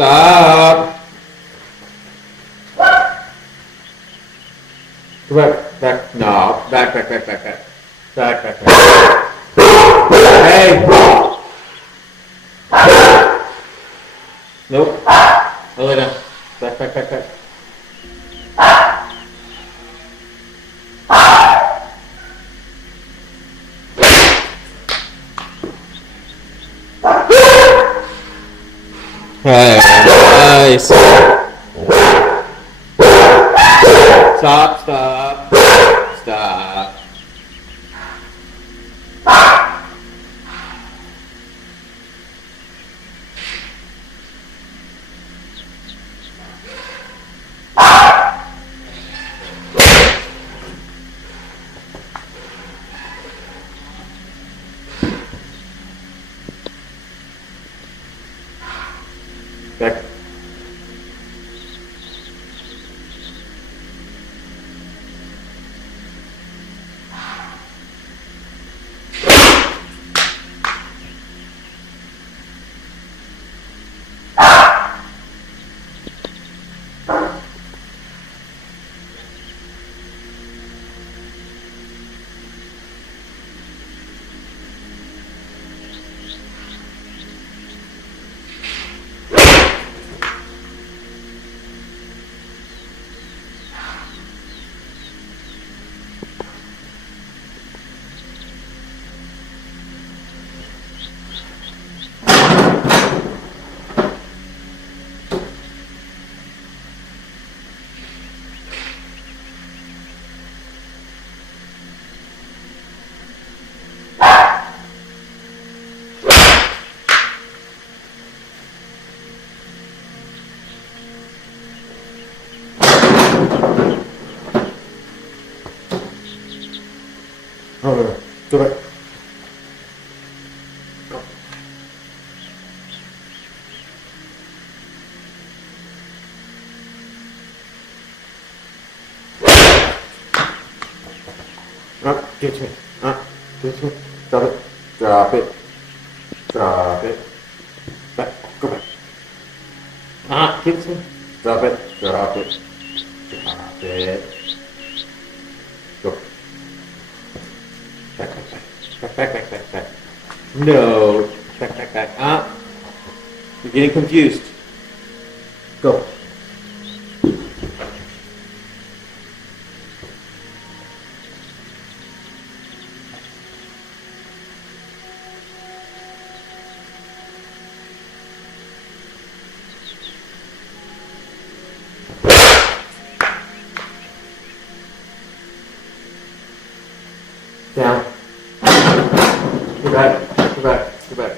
Stop. Go back. Back. No. Back. Back. Back. Back. Back. Back. Back. Back. Hey. Nope. I'll lay down. Back. Back. Back. Back. Hey, nice. Stop, stop, stop. Back. Oh, no. Go back. Go. Give it to me. Give it to me. Drop it. Drop it. Drop it. Back. Go back. Give it to me. Drop it. Drop it. Drop it. Go. Back, back, back. Back, back, back, back, back. No. Back, back, back. You're getting confused. Go. Down. Go back. Go back. Go back.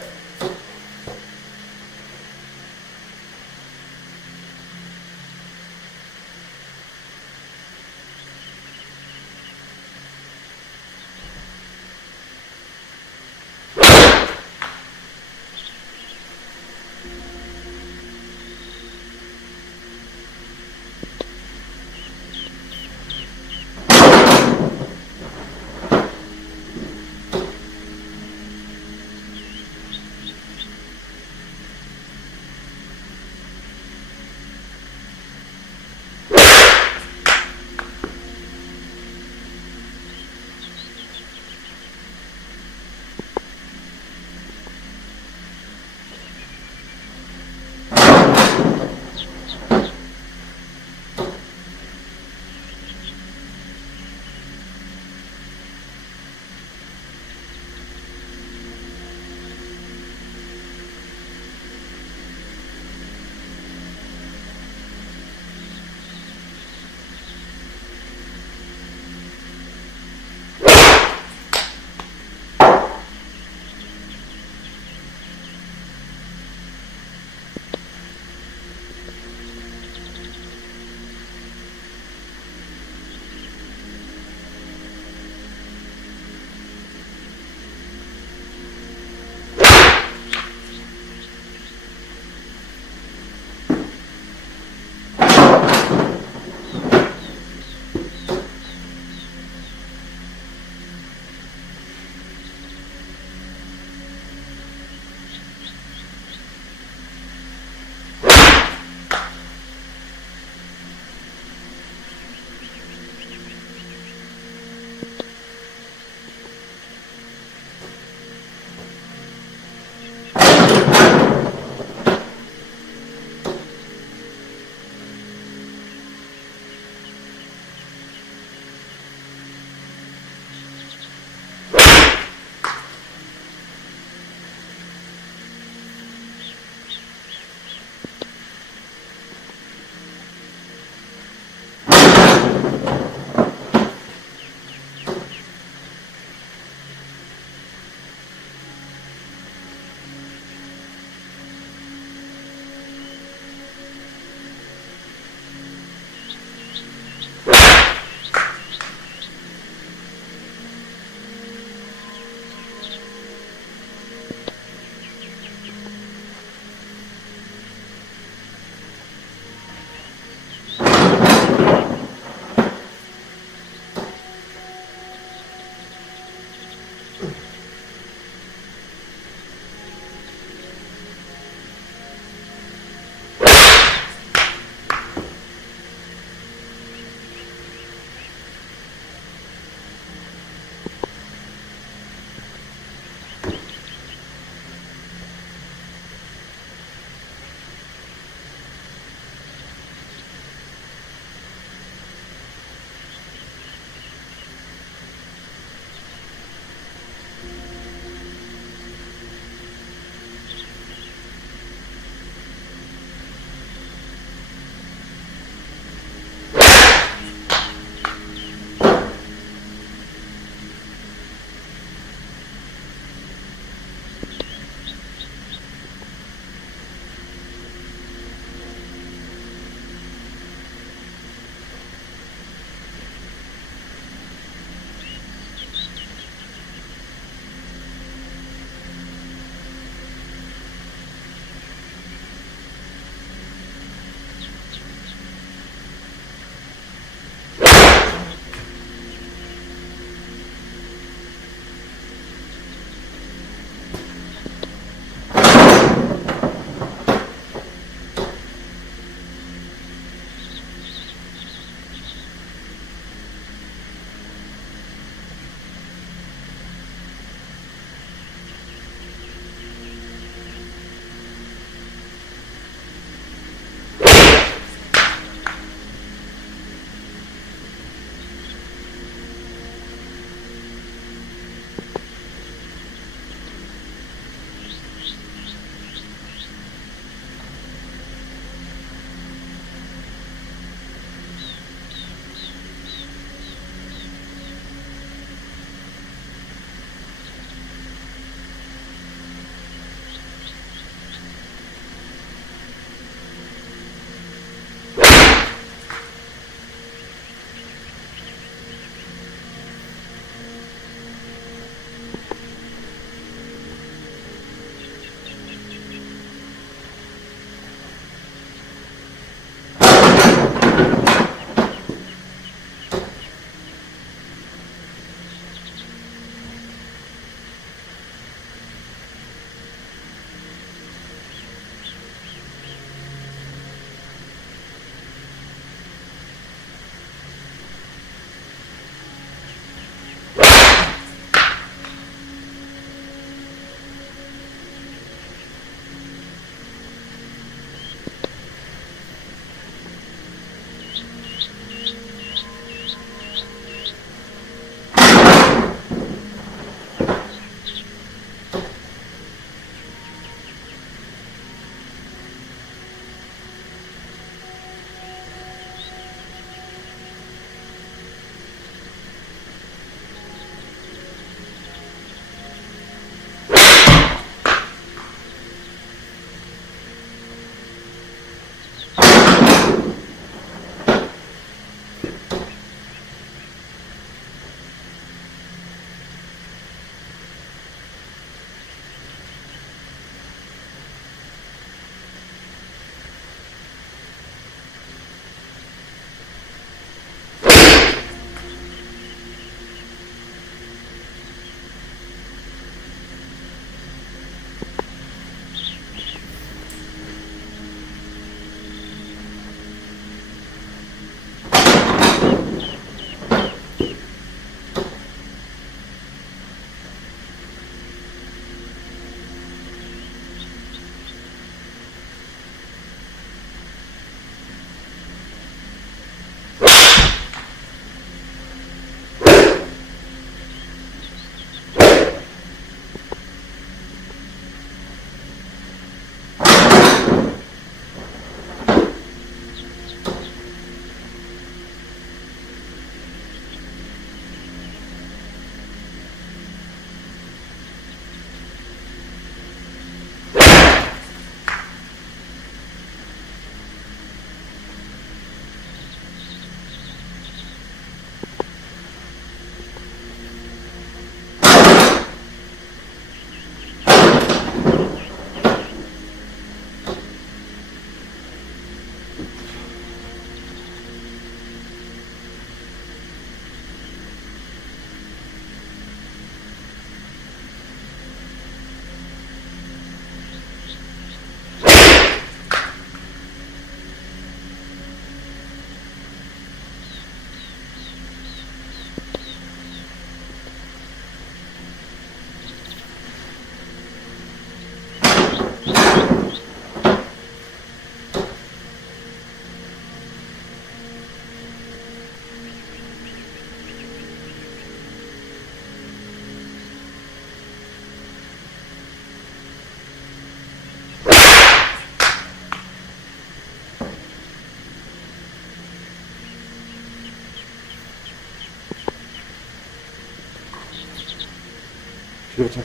Good boy.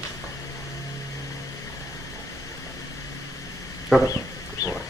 Drop it. Good boy.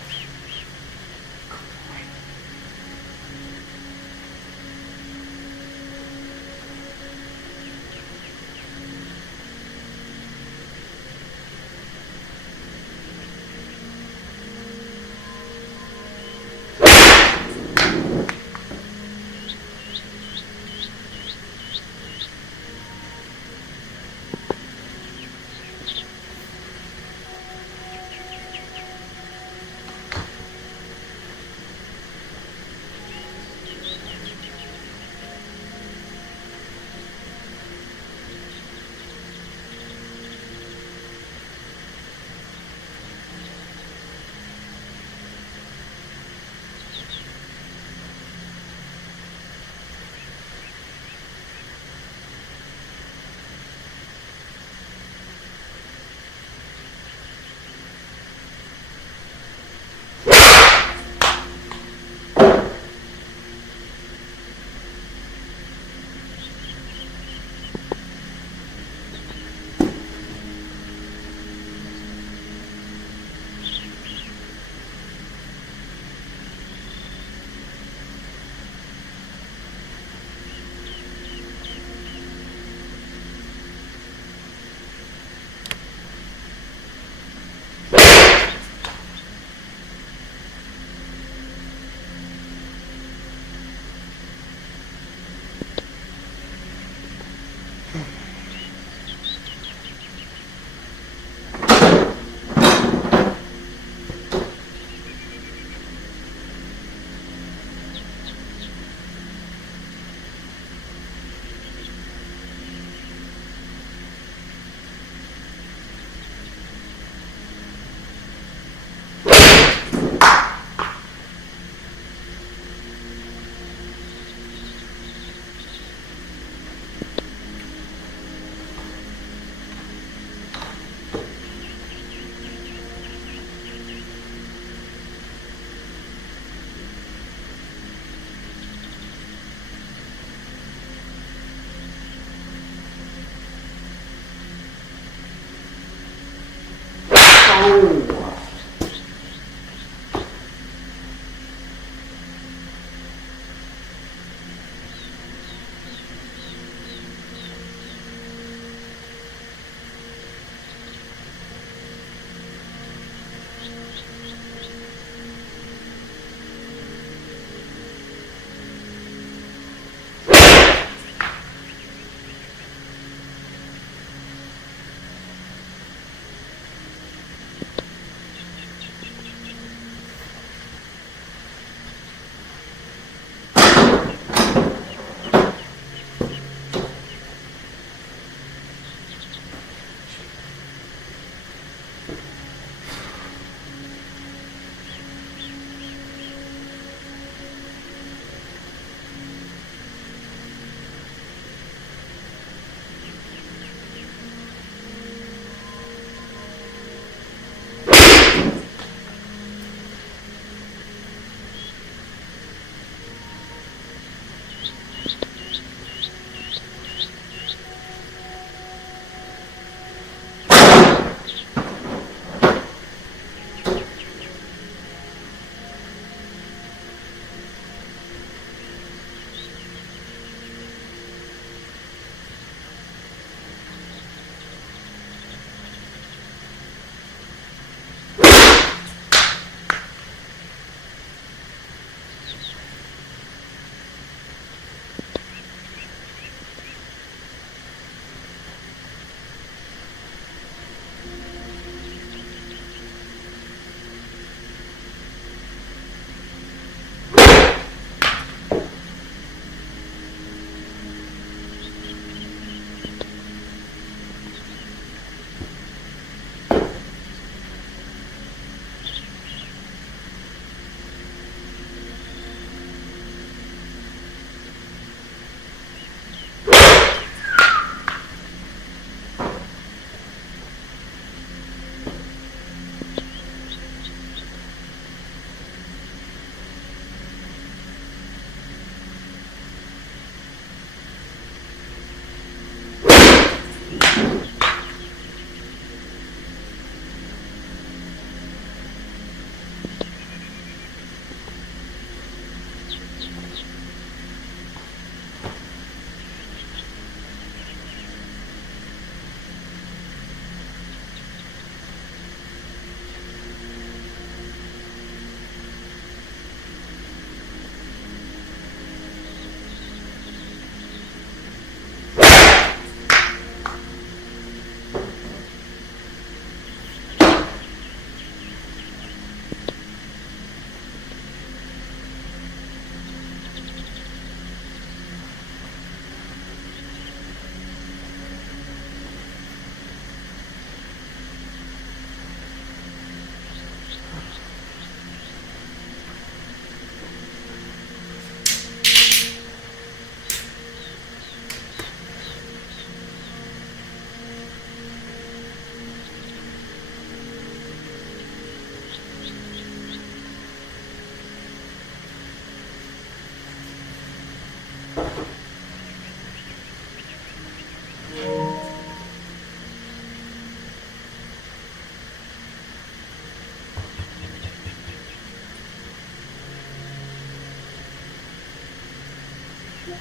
No,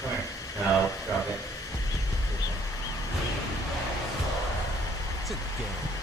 come here. No, drop it. It's a game.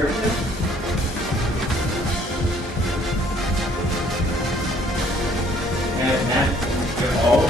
And that's all.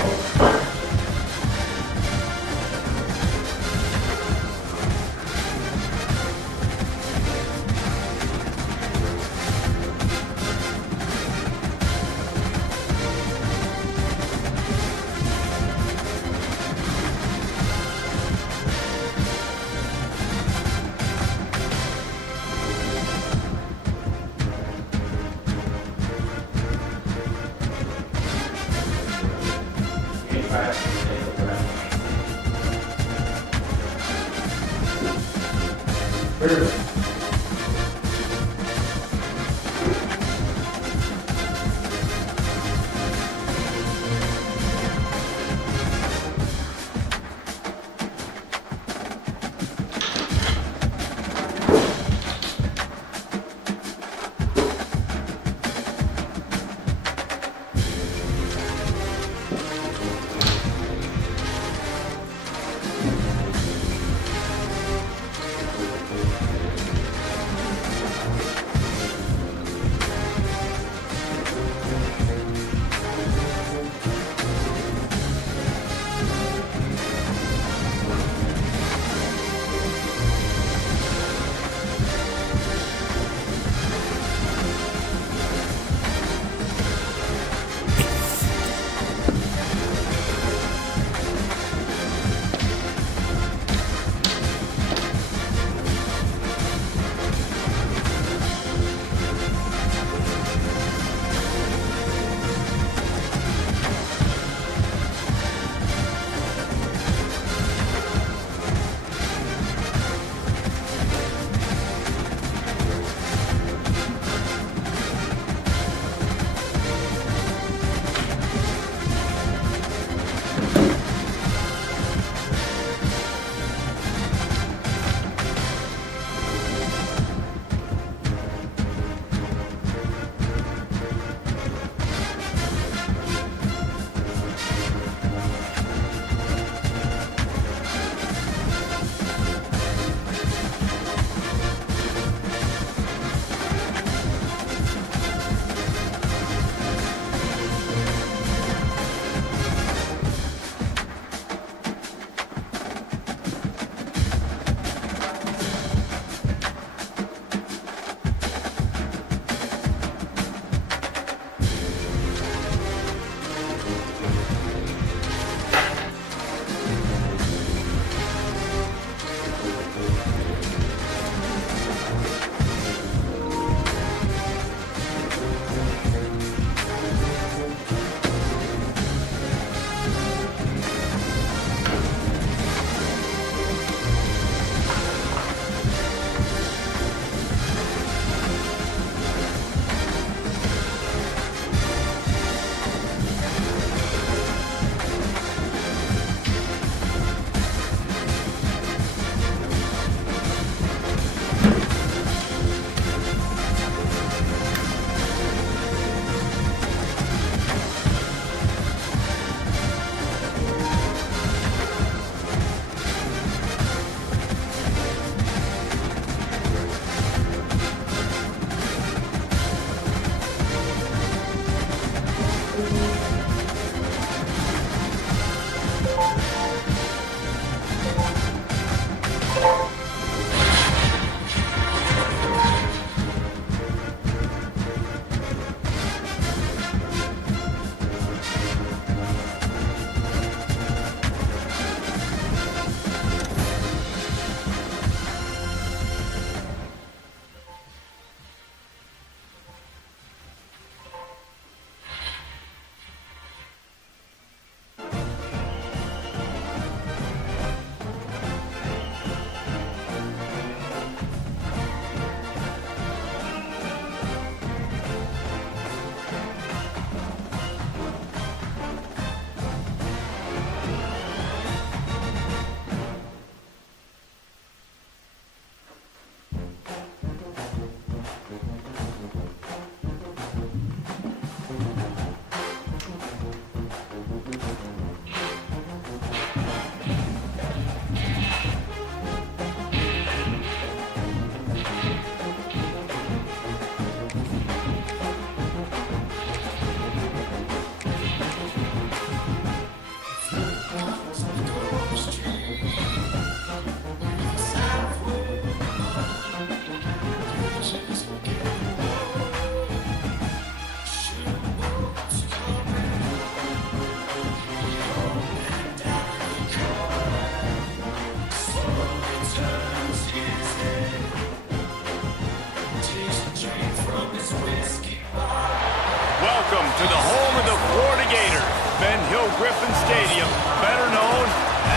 Griffin Stadium, better known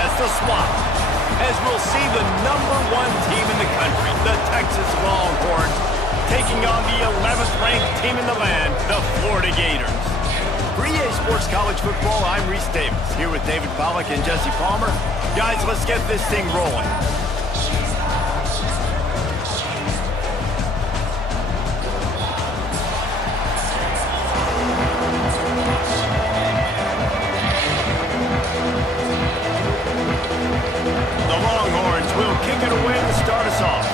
as the Swamp, as we'll see the #1 team in the country, the Texas Longhorns, taking on the 11th ranked team in the land, the Florida Gators. For EA Sports College Football, I'm Reese Davis, here with David Pollack and Jesse Palmer. Guys, let's get this thing rolling. The Longhorns will kick it away to start us off.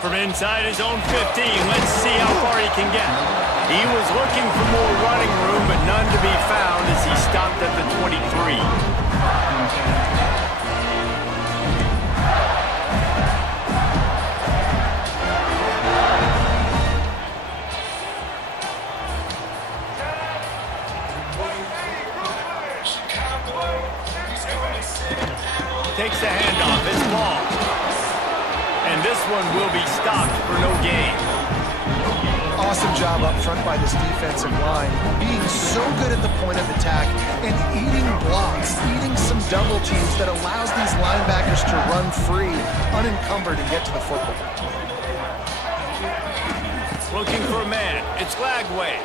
From inside his own 15, let's see how far he can get. He was looking for more running room, but none to be found as he stopped at the 23. Takes the handoff, it's ball. And this one will be stopped for no gain. Awesome job up front by this defensive line, being so good at the point of attack and eating blocks, eating some double teams that allows these linebackers to run free, unencumbered, and get to the football. Looking for a man, it's Lagway.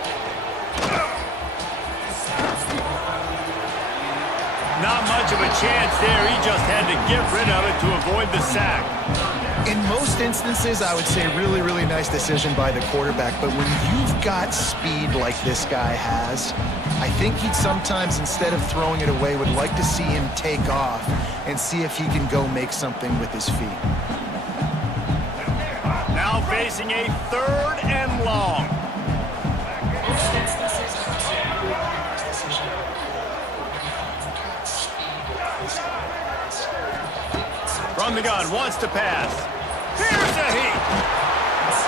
Not much of a chance there, he just had to get rid of it to avoid the sack. In most instances, I would say really, really nice decision by the quarterback, but when you've got speed like this guy has, I think he'd sometimes, instead of throwing it away, would like to see him take off and see if he can go make something with his feet. Now facing a 3rd and long. From the gun, wants to pass. Here's the Heat.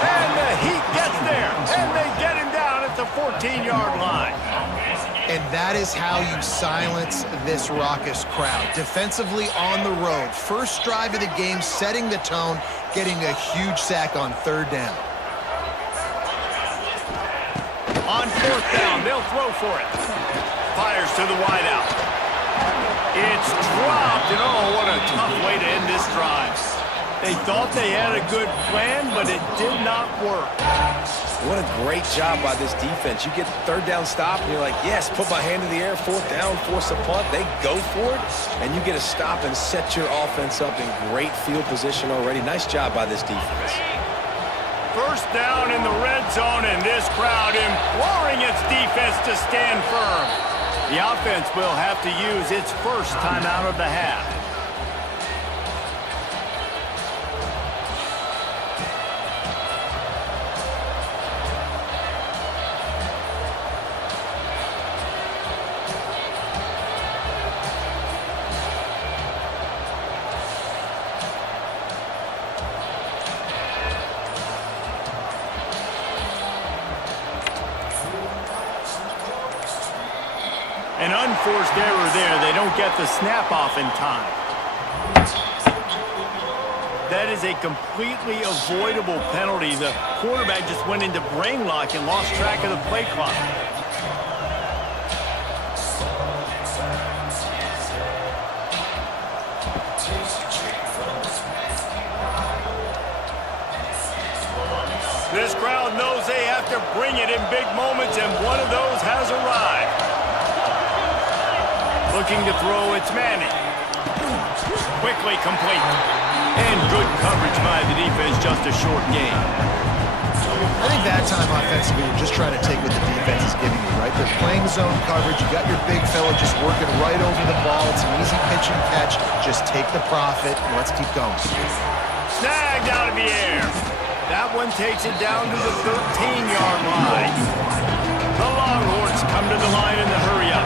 And the Heat gets there. And they get him down at the 14-yard line. And that is how you silence this raucous crowd. Defensively on the road. First drive of the game, setting the tone, getting a huge sack on 3rd down. On 4th down, they'll throw for it. Fires to the wideout. It's dropped, and oh, what a tough way to end this drive. They thought they had a good plan, but it did not work. What a great job by this defense. You get the 3rd down stop, and you're like, yes, put my hand in the air, 4th down, force a punt. They go for it, and you get a stop and set your offense up in great field position already. Nice job by this defense. 1st down in the red zone, and this crowd imploring its defense to stand firm. The offense will have to use its first timeout of the half. An unforced error there. They don't get the snap off in time. That is a completely avoidable penalty. The quarterback just went into brain lock and lost track of the play clock. This crowd knows they have to bring it in big moments, and one of those has arrived. Looking to throw, it's Manning. Quickly complete. And good coverage by the defense, just a short gain. I think that time offensively, you're just trying to take what the defense is giving you, right? They're playing zone coverage. You got your big fella just working right over the ball. It's an easy pitch and catch. Just take the profit, and let's keep going. Snagged out of the air. That one takes it down to the 13-yard line. The Longhorns come to the line in the hurry-up.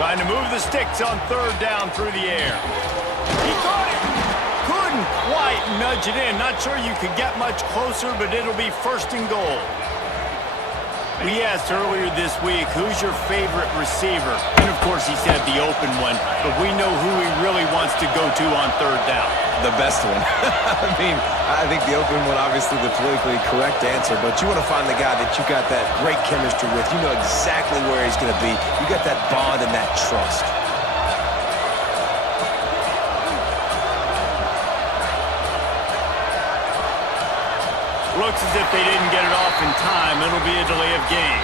Trying to move the sticks on 3rd down through the air. He caught it. Couldn't quite nudge it in. Not sure you could get much closer, but it'll be 1st and goal. We asked earlier this week, who's your favorite receiver? And of course he said the open one, but we know who he really wants to go to on 3rd down. The best one. I mean, I think the open one, obviously the politically correct answer, but you want to find the guy that you got that great chemistry with. You know exactly where he's going to be. You got that bond and that trust. Looks as if they didn't get it off in time. It'll be a delay of game.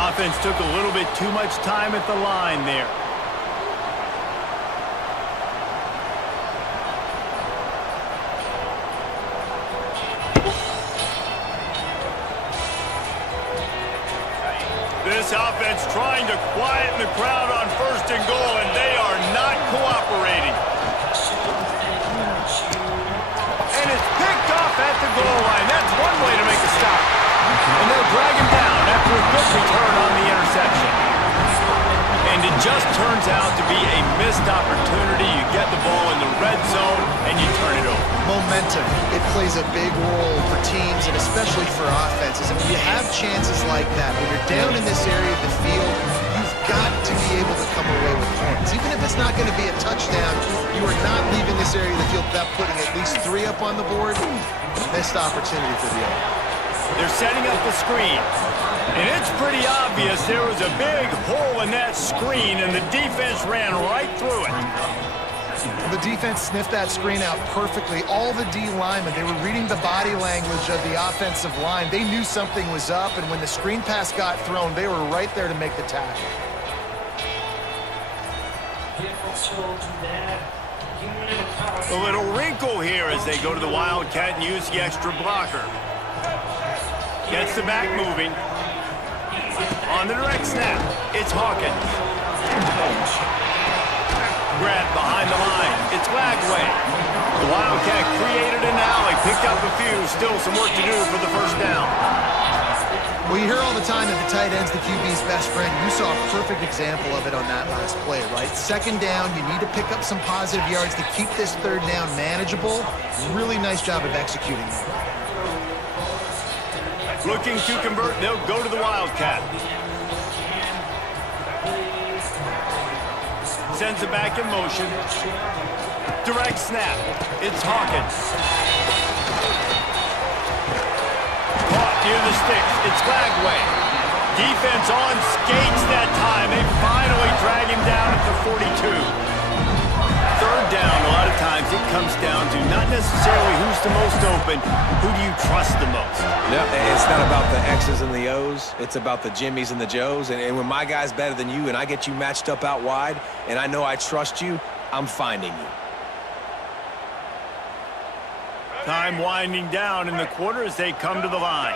Offense took a little bit too much time at the line there. This offense trying to quieten the crowd on 1st and goal, and they are not cooperating. And it's picked off at the goal line. That's one way to make a stop. And they'll drag him down after a good return on the interception. And it just turns out to be a missed opportunity. You get the ball in the red zone, and you turn it over. Momentum. It plays a big role for teams and especially for offenses. And when you have chances like that, when you're down in this area of the field, you've got to be able to come away with points. Even if it's not going to be a touchdown, you are not leaving this area of the field without putting at least 3 up on the board. Missed opportunity for the other. They're setting up the screen. And it's pretty obvious there was a big hole in that screen, and the defense ran right through it. The defense sniffed that screen out perfectly. All the D linemen, they were reading the body language of the offensive line. They knew something was up, and when the screen pass got thrown, they were right there to make the tackle. A little wrinkle here as they go to the Wildcat and use the extra blocker. Gets the back moving. On the direct snap, it's Hawkins. Grab behind the line. It's Lagway. The Wildcat created an alley, picked up a few. Still some work to do for the 1st down. Well, you hear all the time that the tight end's the QB's best friend. You saw a perfect example of it on that last play, right? 2nd down, you need to pick up some positive yards to keep this 3rd down manageable. Really nice job of executing that. Looking to convert, they'll go to the Wildcat. Sends it back in motion. Direct snap. It's Hawkins. Caught near the sticks. It's Lagway. Defense on skates that time. They finally drag him down at the 42. 3rd down, a lot of times it comes down to not necessarily who's the most open, who do you trust the most? Yeah, it's not about the X's and the O's. It's about the Jimmys and the Joes. And when my guy's better than you and I get you matched up out wide and I know I trust you, I'm finding you. Time winding down in the quarter as they come to the line.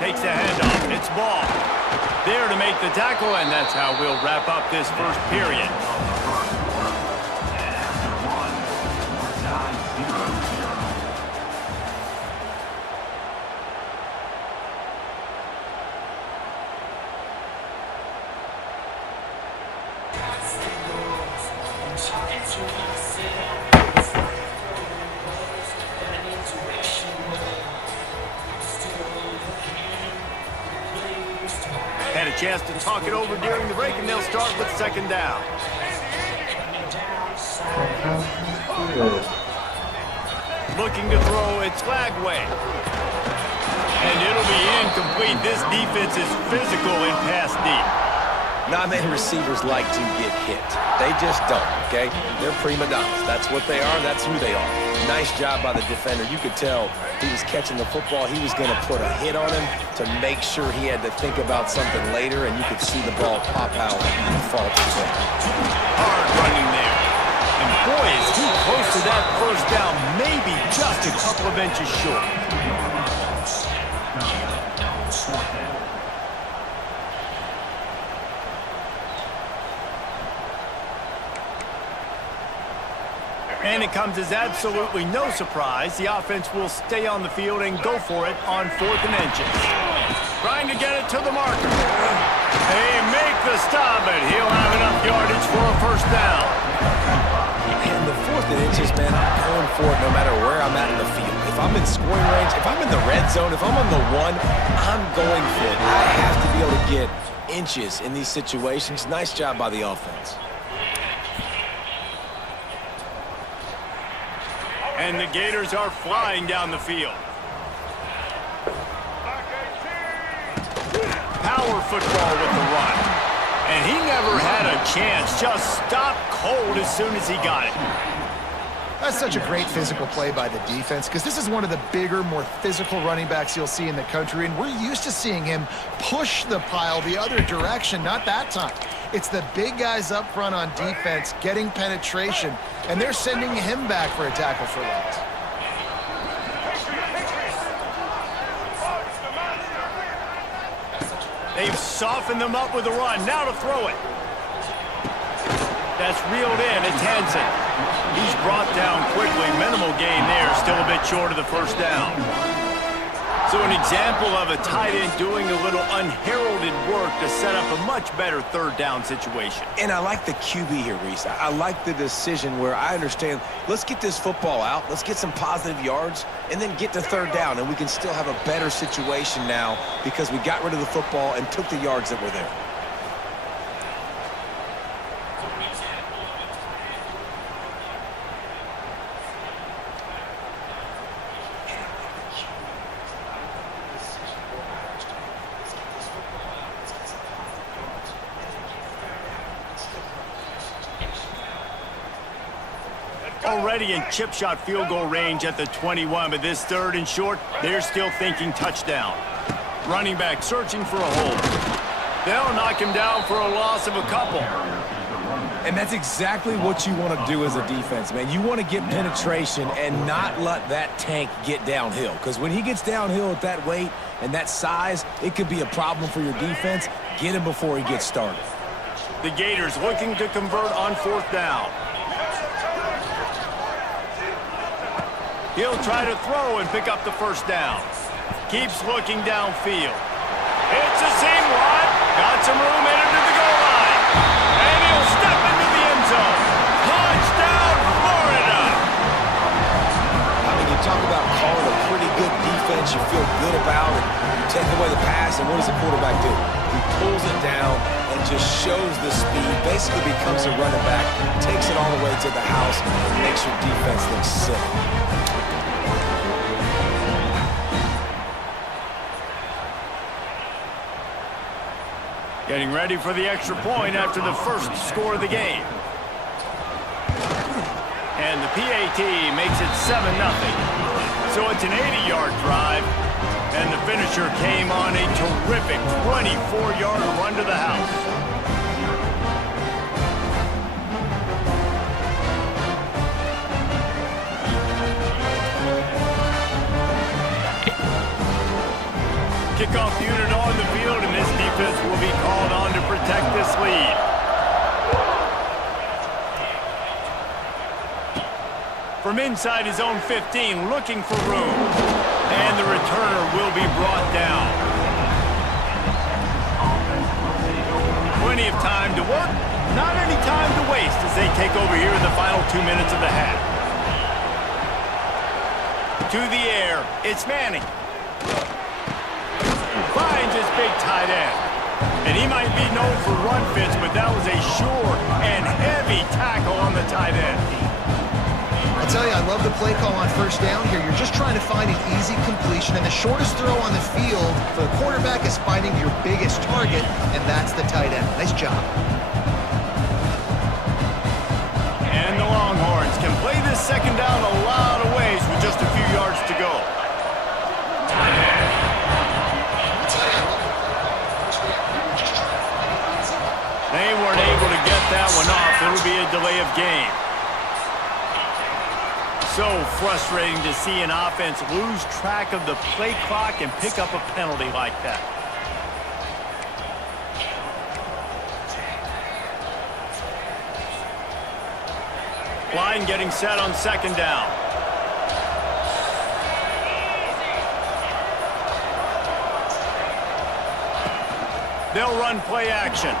Takes the handoff. It's Ball. There to make the tackle, and that's how we'll wrap up this 1st period. Had a chance to talk it over during the break, and they'll start with 2nd down. Looking to throw, it's Lagway. And it'll be incomplete. This defense is physical in pass deep. Not many receivers like to get hit. They just don't, okay? They're prima donnas. That's what they are. That's who they are. Nice job by the defender. You could tell he was catching the football. He was going to put a hit on him to make sure he had to think about something later, and you could see the ball pop out and fall to the ground. Hard running there. And boy, is he close to that 1st down, maybe just a couple of inches short. And it comes as absolutely no surprise. The offense will stay on the field and go for it on 4th and inches. Trying to get it to the marker. They make the stop, but he'll have enough yardage for a 1st down. And the 4th and inches, man, I'm going for it no matter where I'm at in the field. If I'm in scoring range, if I'm in the red zone, if I'm on the 1, I'm going for it. I have to be able to get inches in these situations. Nice job by the offense. And the Gators are flying down the field. Power football with the run. And he never had a chance. Just stopped cold as soon as he got it. That's such a great physical play by the defense because this is one of the bigger, more physical running backs you'll see in the country, and we're used to seeing him push the pile the other direction, not that time. It's the big guys up front on defense getting penetration, and they're sending him back for a tackle for loss. They've softened them up with the run. Now to throw it. That's reeled in. It's Hansen. He's brought down quickly. Minimal gain there. Still a bit short of the first down. So an example of a tight end doing a little unheralded work to set up a much better third down situation. And I like the QB here, Reese. I like the decision where I understand, let's get this football out, let's get some positive yards, and then get to third down, and we can still have a better situation now because we got rid of the football and took the yards that were there. Already in chip shot field goal range at the 21, but this third and short, they're still thinking touchdown. Running back searching for a hole. They'll knock him down for a loss of a couple. And that's exactly what you want to do as a defense, man. You want to get penetration and not let that tank get downhill. Because when he gets downhill at that weight and that size, it could be a problem for your defense. Get him before he gets started. The Gators looking to convert on fourth down. He'll try to throw and pick up the first down. Keeps looking downfield. It's a seam one. Got some room in into the goal line. And he'll step into the end zone. Touchdown, Florida! I mean, you talk about calling a pretty good defense you feel good about, and you take away the pass, and what does the quarterback do? He pulls it down and just shows the speed, basically becomes a running back, takes it all the way to the house, and makes your defense look sick. Getting ready for the extra point after the first score of the game. And the PAT makes it 7-0. So it's an 80-yard drive. And the finisher came on a terrific 24-yard run to the house. Kickoff unit on the field, and this defense will be called on to protect this lead. From inside his own 15, looking for room. And the returner will be brought down. Plenty of time to work, not any time to waste as they take over here in the final 2 minutes of the half. To the air, it's Manning. Finds his big tight end. And he might be known for run fits, but that was a sure and heavy tackle on the tight end. I'll tell you, I love the play call on first down here. You're just trying to find an easy completion, and the shortest throw on the field for the quarterback is finding your biggest target, and that's the tight end. Nice job. And the Longhorns can play this second down a lot of ways with just a few yards to go. They weren't able to get that one off. It'll be a delay of game. So frustrating to see an offense lose track of the play clock and pick up a penalty like that. Line getting set on second down. They'll run play action.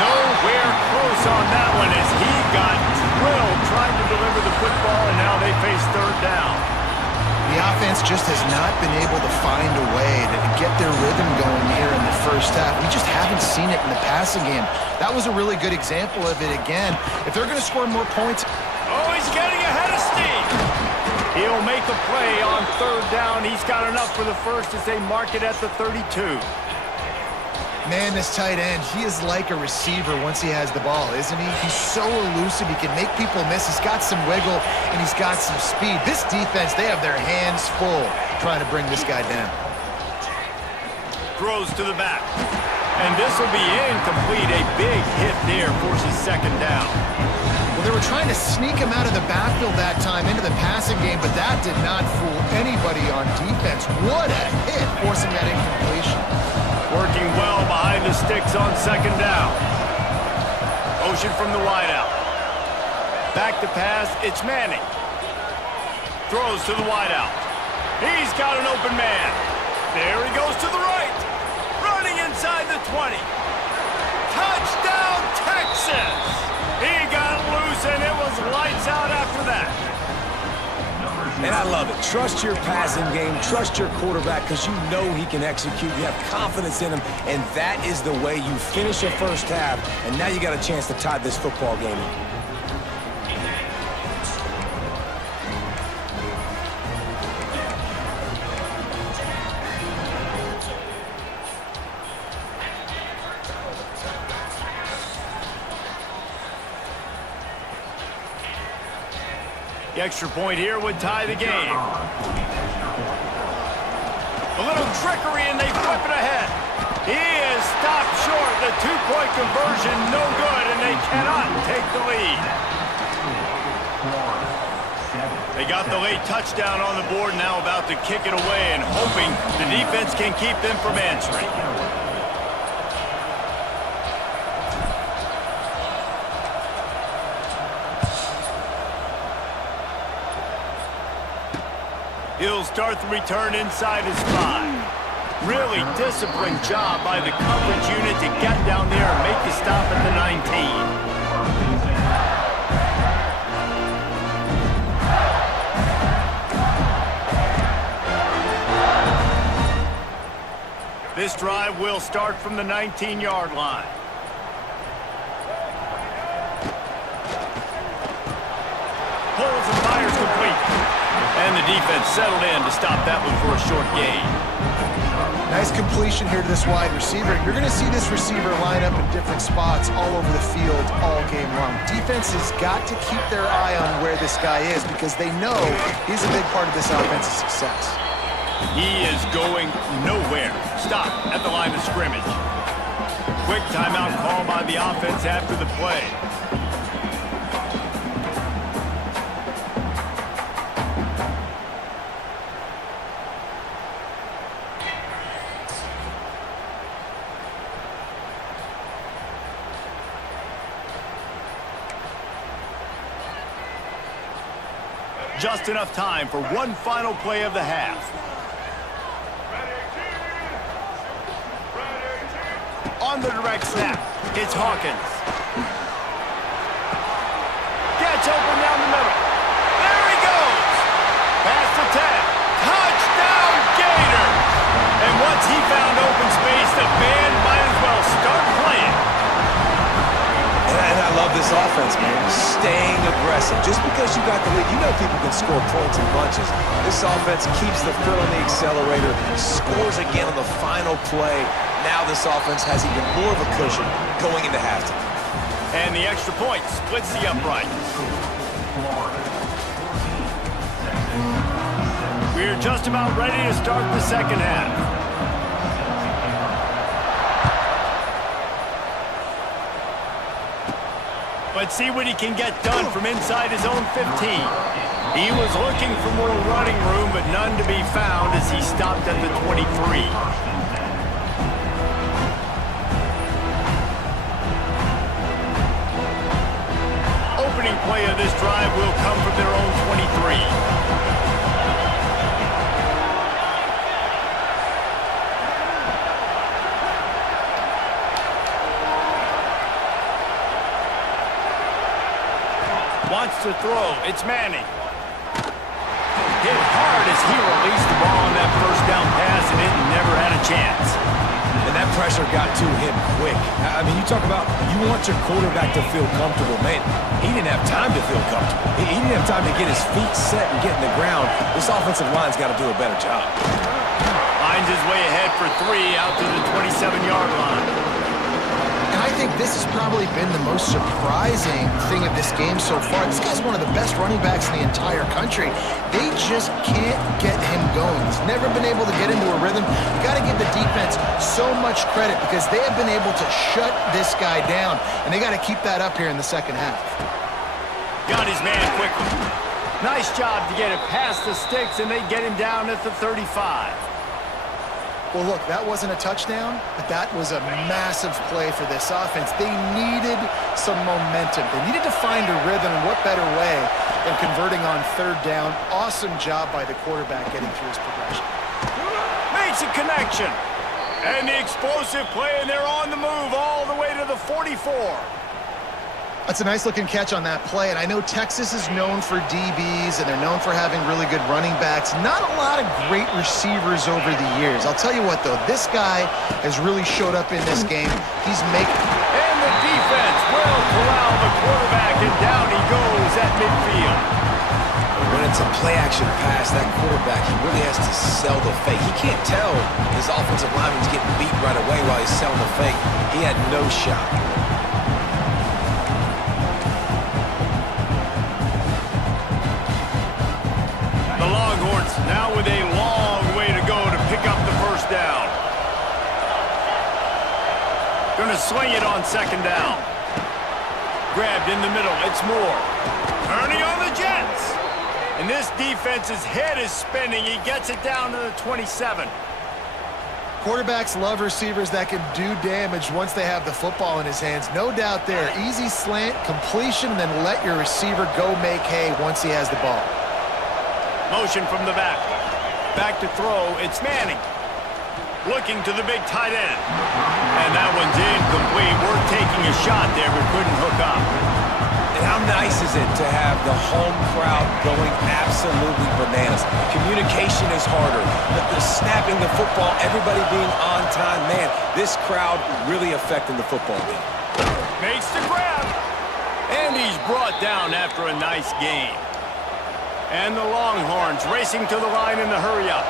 Nowhere close on that one as he got drilled trying to deliver the football, and now they face third down. The defense just has not been able to find a way to get their rhythm going here in the first half. We just haven't seen it in the passing game. That was a really good example of it again. If they're going to score more points... Oh, he's getting ahead of steam. He'll make a play on third down. He's got enough for the first as they mark it at the 32. Man, this tight end, he is like a receiver once he has the ball, isn't he? He's so elusive. He can make people miss. He's got some wiggle, and he's got some speed. This defense, they have their hands full trying to bring this guy down. Throws to the back. And this will be incomplete. A big hit there forces second down. Well, they were trying to sneak him out of the backfield that time into the passing game, but that did not fool anybody on defense. What a hit, forcing that incompletion. Working well behind the sticks on second down. Motion from the wideout. Back to pass, it's Manning. Throws to the wideout. He's got an open man. There he goes to the right. Running inside the 20. Touchdown, Texas! He got loose and it was lights out after that. And I love it. Trust your passing game. Trust your quarterback because you know he can execute. You have confidence in him, and that is the way you finish a first half. And now you got a chance to tie this football game. The extra point here would tie the game. A little trickery and they flip it ahead. He is stopped short. The two-point conversion no good and they cannot take the lead. They got the late touchdown on the board, now about to kick it away and hoping the defense can keep them from answering. He'll start the return inside his 5. Really disciplined job by the coverage unit to get down there and make the stop at the 19. This drive will start from the 19-yard line. Pulls and fires complete. And the defense settled in to stop that one for a short gain. Nice completion here to this wide receiver. You're going to see this receiver line up in different spots all over the field all game long. Defense has got to keep their eye on where this guy is because they know he's a big part of this offense's success. He is going nowhere. Stop at the line of scrimmage. Quick timeout call by the offense after the play. Just enough time for one final play of the half. On the direct snap, it's Hawkins. Gets open down the middle. There he goes. Pass to 10. Touchdown, Gators! And once he found open space, the band might as well start playing. And I love this offense, man. Staying aggressive. Just because you got the lead, you know people can score points in bunches. This offense keeps the foot on the accelerator, scores again on the final play. Now this offense has even more of a cushion going into halftime. And the extra point splits the uprights. We're just about ready to start the second half. Let's see what he can get done from inside his own 15. He was looking for more running room, but none to be found as he stopped at the 23. Opening play of this drive will come from their own 23. Wants to throw. It's Manning. hit hard as he released the ball on that first down pass, and it never had a chance. And that pressure got to him quick. I mean, you talk about you want your quarterback to feel comfortable. Man, he didn't have time to feel comfortable. He didn't have time to get his feet set and get in the ground. This offensive line's got to do a better job. Finds his way ahead for 3 out to the 27-yard line. And I think this has probably been the most surprising thing of this game so far. This guy's one of the best running backs in the entire country. They just can't get him going. He's never been able to get into a rhythm. You got to give the defense so much credit because they have been able to shut this guy down, and they got to keep that up here in the second half. Got his man quickly. Nice job to get it past the sticks, and they get him down at the 35. Well, look, that wasn't a touchdown, but that was a massive play for this offense. They needed some momentum. They needed to find a rhythm, and what better way than converting on third down. Awesome job by the quarterback getting through his progression. Makes a connection. And the explosive play, and they're on the move all the way to the 44. That's a nice-looking catch on that play, and I know Texas is known for DBs, and they're known for having really good running backs. Not a lot of great receivers over the years. I'll tell you what, though, this guy has really showed up in this game. He's making... And the defense will corral the quarterback, and down he goes at midfield. When it's a play-action pass, that quarterback, he really has to sell the fake. He can't tell his offensive lineman's getting beat right away while he's selling the fake. He had no shot. Now with a long way to go to pick up the first down. Gonna swing it on second down. Grabbed in the middle, it's Moore. Turning on the Jets. And this defense's head is spinning. He gets it down to the 27. Quarterbacks love receivers that can do damage once they have the football in his hands. No doubt there. Easy slant, completion, and then let your receiver go make hay once he has the ball. Motion from the back. Back to throw. It's Manning. Looking to the big tight end. And that one's incomplete. We're taking a shot there, but couldn't hook up. And how nice is it to have the home crowd going absolutely bananas? Communication is harder. The snapping the football, everybody being on time. Man, this crowd really affecting the football game. Makes the grab. And he's brought down after a nice game. And the Longhorns racing to the line in the hurry-up.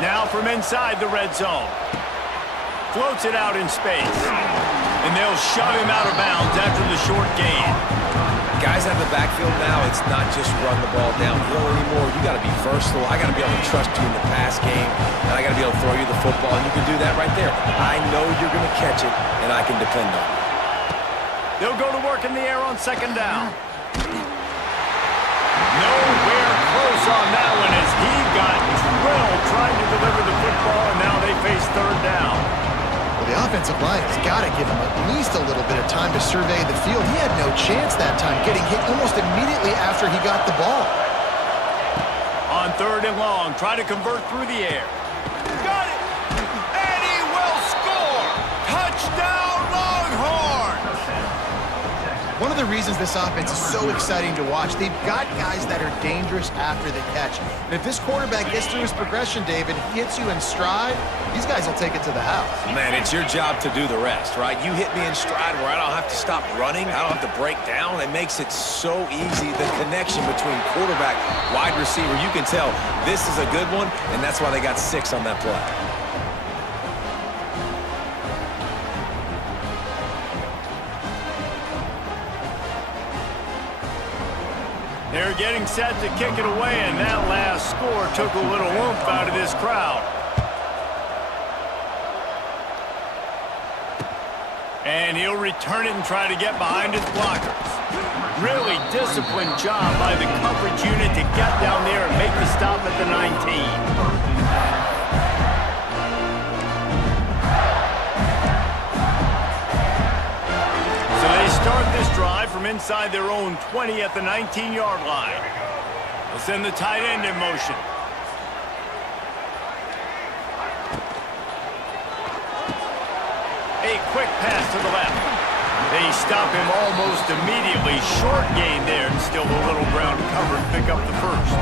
Now from inside the red zone. Floats it out in space. And they'll shove him out of bounds after the short gain. Guys out of the backfield now, it's not just run the ball downhill anymore. You got to be versatile. I got to be able to trust you in the pass game, and I got to be able to throw you the football, and you can do that right there. I know you're going to catch it, and I can depend on you. They'll go to work in the air on second down. Nowhere close on that one as he got drilled trying to deliver the football, and now they face third down. Well, the offensive line has got to give him at least a little bit of time to survey the field. He had no chance that time, getting hit almost immediately after he got the ball. On third and long, try to convert through the air. Got it! And he will score! Touchdown, Longhorns! One of the reasons this offense is so exciting to watch, they've got guys that are dangerous after the catch. And if this quarterback gets through his progression, David, hits you in stride, these guys will take it to the house. Man, it's your job to do the rest, right? You hit me in stride where I don't have to stop running. I don't have to break down. It makes it so easy. The connection between quarterback, wide receiver, you can tell this is a good one, and that's why they got 6 on that play. They're getting set to kick it away, and that last score took a little oomph out of this crowd. And he'll return it and try to get behind his blockers. Really disciplined job by the coverage unit to get down there and make the stop at the 19. Start this drive from inside their own 20 at the 19-yard line. They'll send the tight end in motion. A quick pass to the left. They stop him almost immediately. Short gain there, and still a little ground to cover and pick up the first.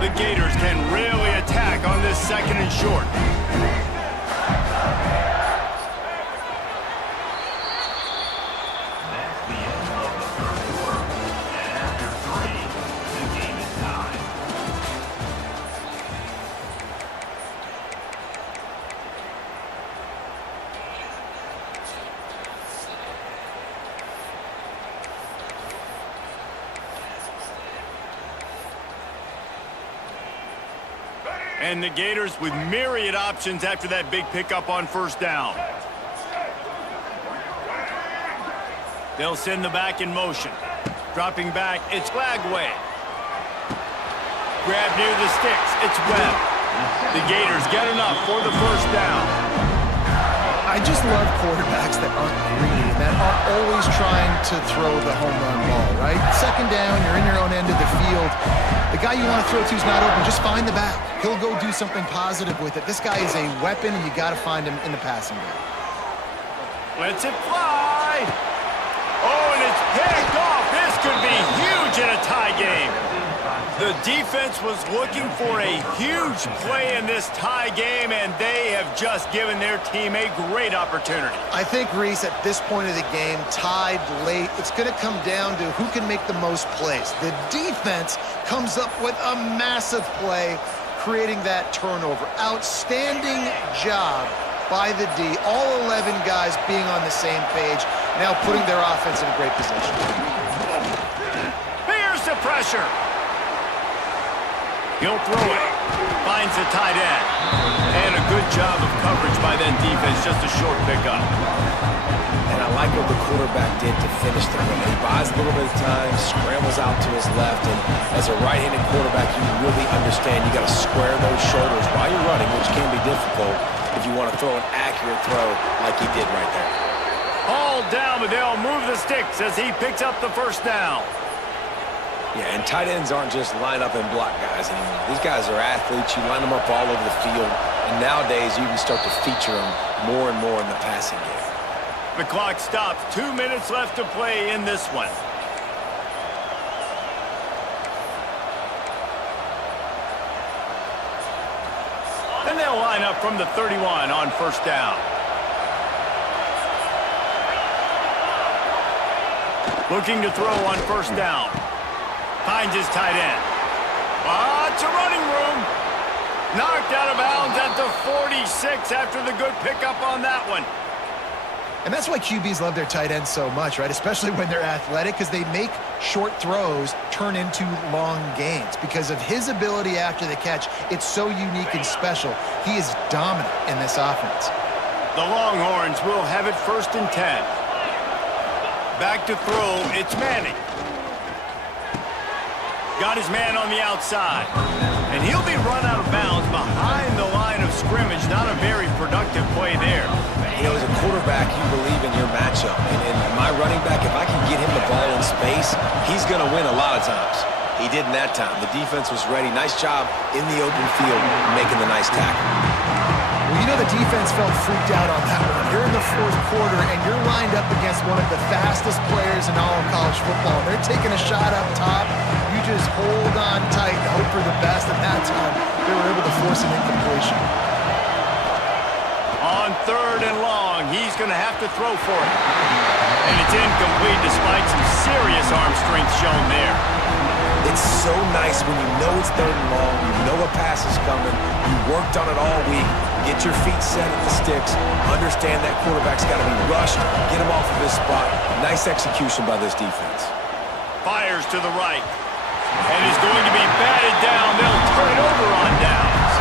The Gators can really attack on this second and short. And the Gators with myriad options after that big pickup on first down. They'll send the back in motion. Dropping back, it's Lagway. Grab near the sticks, it's Webb. The Gators get enough for the first down. I just love quarterbacks that aren't greedy, that aren't always trying to throw the home run ball, right? Second down, you're in your own end of the field. The guy you want to throw to is not open. Just find the back. He'll go do something positive with it. This guy is a weapon, and you got to find him in the passing game. Lets it fly. Oh, and it's picked off. This could be huge in a tie game. The defense was looking for a huge play in this tie game, and they have just given their team a great opportunity. I think, Reese, at this point of the game, tied late, it's going to come down to who can make the most plays. The defense comes up with a massive play, creating that turnover. Outstanding job by the D. All 11 guys being on the same page, now putting their offense in a great position. Here's the pressure. He'll throw it. Finds the tight end. And a good job of coverage by that defense. Just a short pickup. And I like what the quarterback did to finish the run. He buys a little bit of time, scrambles out to his left, and as a right-handed quarterback, you really understand you got to square those shoulders while you're running, which can be difficult if you want to throw an accurate throw like he did right there. All down, but they'll move the sticks as he picks up the first down. Yeah, and tight ends aren't just line up and block guys anymore. These guys are athletes. You line them up all over the field, and nowadays you can start to feature them more and more in the passing game. The clock stops. 2 minutes left to play in this one. And they'll line up from the 31 on first down. Looking to throw on first down. Finds his tight end. Lots of running room. Knocked out of bounds at the 46 after the good pickup on that one. And that's why QBs love their tight ends so much, right? Especially when they're athletic, because they make short throws turn into long gains. Because of his ability after the catch, it's so unique and special. He is dominant in this offense. The Longhorns will have it first and 10. Back to throw, it's Manning. Got his man on the outside. And he'll be run out of bounds behind the line of scrimmage. Not a very productive play there. You know, as a quarterback, you believe in your matchup. And my running back, if I can get him the ball in space, he's going to win a lot of times. He did in that time. The defense was ready. Nice job in the open field making the nice tackle. Well, you know the defense felt freaked out on that one. You're in the fourth quarter, and you're lined up against one of the fastest players in all of college football. They're taking a shot up top. You just hold on tight and hope for the best. At that time, they were able to force an incompletion. On third and long, he's going to have to throw for it. And it's incomplete despite some serious arm strength shown there. It's so nice when you know it's third and long, you know a pass is coming, you worked on it all week, get your feet set at the sticks, understand that quarterback's got to be rushed, get him off of his spot. Nice execution by this defense. Fires to the right. And is going to be batted down. They'll turn it over on downs.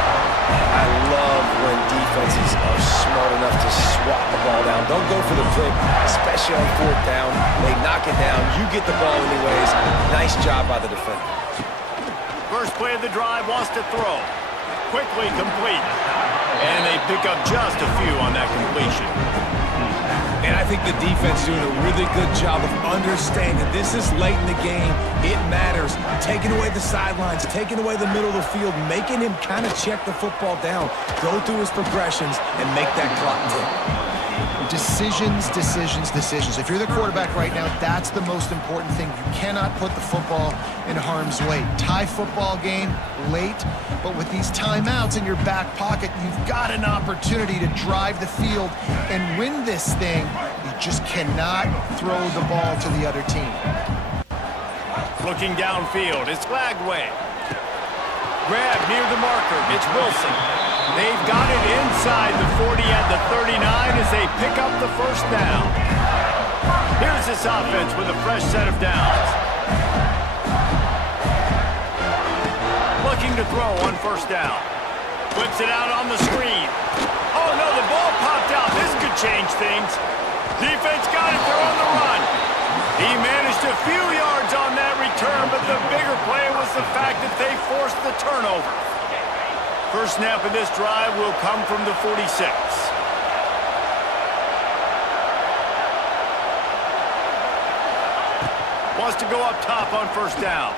I love when defenses are smart enough to swat the ball down. Don't go for the pick, especially on fourth down. They knock it down. You get the ball anyways. Nice job by the defender. First play of the drive wants to throw. Quickly complete. And they pick up just a few on that completion. And I think the defense is doing a really good job of understanding this is late in the game. It matters. Taking away the sidelines, taking away the middle of the field, making him kind of check the football down, go through his progressions, and make that clock tick. Decisions, decisions, decisions. If you're the quarterback right now, that's the most important thing. You cannot put the football in harm's way. Tie football game late, but with these timeouts in your back pocket, you've got an opportunity to drive the field and win this thing. You just cannot throw the ball to the other team. Looking downfield, it's Flagway. Grab near the marker, it's Wilson. They've got it inside the 40 at the 39 as they pick up the first down. Here's this offense with a fresh set of downs. Looking to throw on first down. Flips it out on the screen. Oh no, the ball popped out. This could change things. Defense got it, they're on the run. He managed a few yards on that return, but the bigger play was the fact that they forced the turnover. First snap of this drive will come from the 46. Wants to go up top on first down.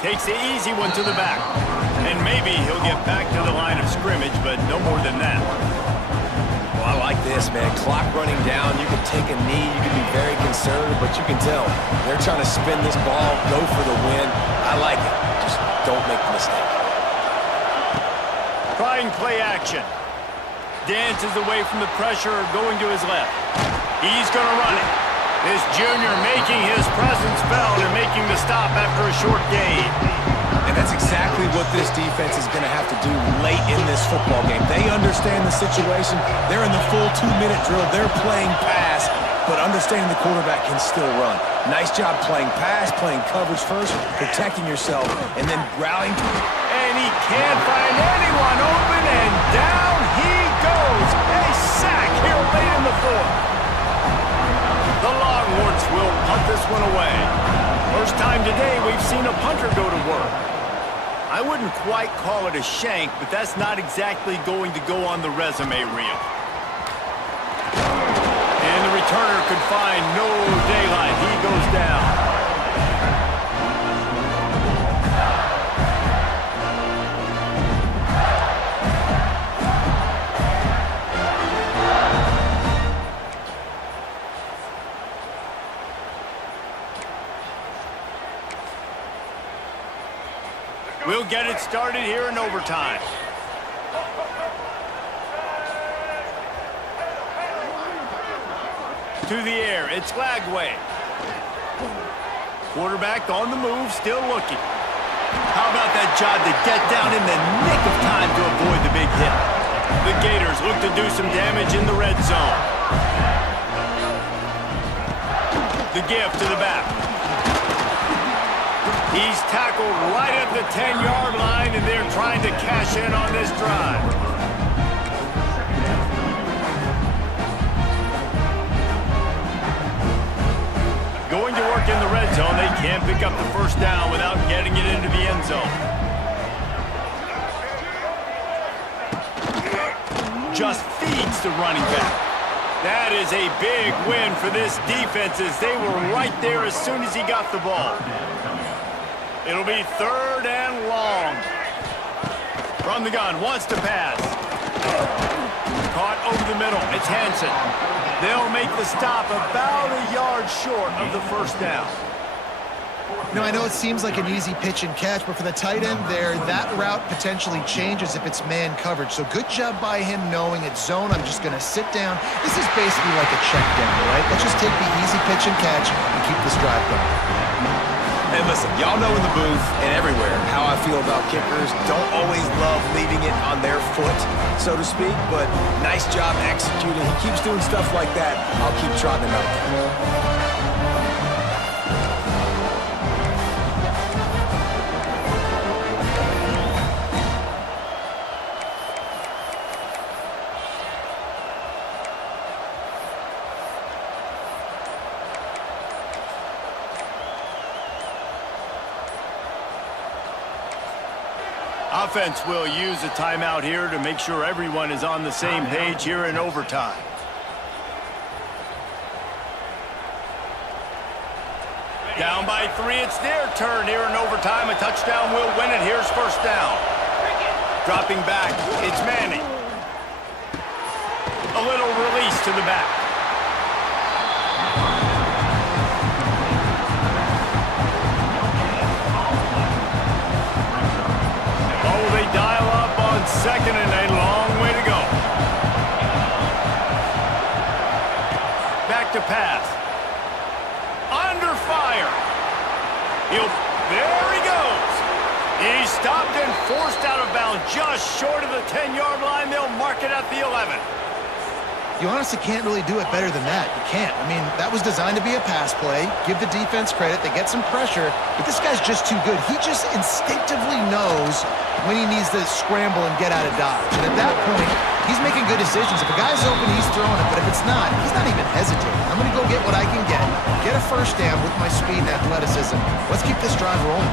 Takes the easy one to the back. And maybe he'll get back to the line of scrimmage, but no more than that. Well, I like this, man. Clock running down. You can take a knee. You can be very conservative, but you can tell they're trying to spin this ball, go for the win. I like it. Just don't make the mistake. Trying play action. Dances away from the pressure, going to his left. He's going to run it. This junior making his presence felt and making the stop after a short gain. And that's exactly what this defense is going to have to do late in this football game. They understand the situation. They're in the full 2-minute drill. They're playing pass, but understanding the quarterback can still run. Nice job playing pass, playing coverage first, protecting yourself, and then rallying. And he can't find anyone open, and down he goes. A sack here late in the fourth. The Longhorns will punt this one away. First time today we've seen a punter go to work. I wouldn't quite call it a shank, but that's not exactly going to go on the resume reel. And the returner could find no daylight. He goes down. We'll get it started here in overtime. To the air, it's Flagway. Quarterback on the move, still looking. How about that job to get down in the nick of time to avoid the big hit? The Gators look to do some damage in the red zone. The give to the back. He's tackled right at the 10-yard line, and they're trying to cash in on this drive. Going to work in the red zone, they can't pick up the first down without getting it into the end zone. Just feeds the running back. That is a big win for this defense as they were right there as soon as he got the ball. It'll be third and long. From the gun, wants to pass. Caught over the middle, it's Hansen. They'll make the stop about a yard short of the first down. Now, I know it seems like an easy pitch and catch, but for the tight end there, that route potentially changes if it's man coverage. So good job by him knowing it's zone. I'm just going to sit down. This is basically like a check down, right? Let's just take the easy pitch and catch and keep this drive going. And listen, y'all know in the booth and everywhere how I feel about kickers. Don't always love leaving it on their foot, so to speak, but nice job executing. He keeps doing stuff like that. I'll keep trotting him out there. Offense will use a timeout here to make sure everyone is on the same page here in overtime. Down by 3, it's their turn here in overtime. A touchdown will win it. Here's first down. Dropping back, it's Manning. A little release to the back. Oh, they dial up on second and a long way to go. Back to pass. Under fire. There he goes. He's stopped and forced out of bounds just short of the 10-yard line. They'll mark it at the 11. You honestly can't really do it better than that. You can't. I mean, that was designed to be a pass play. Give the defense credit. They get some pressure. But this guy's just too good. He just instinctively knows when he needs to scramble and get out of dodge. And at that point, he's making good decisions. If a guy's open, he's throwing it. But if it's not, he's not even hesitating. I'm going to go get what I can get a first down with my speed and athleticism. Let's keep this drive rolling.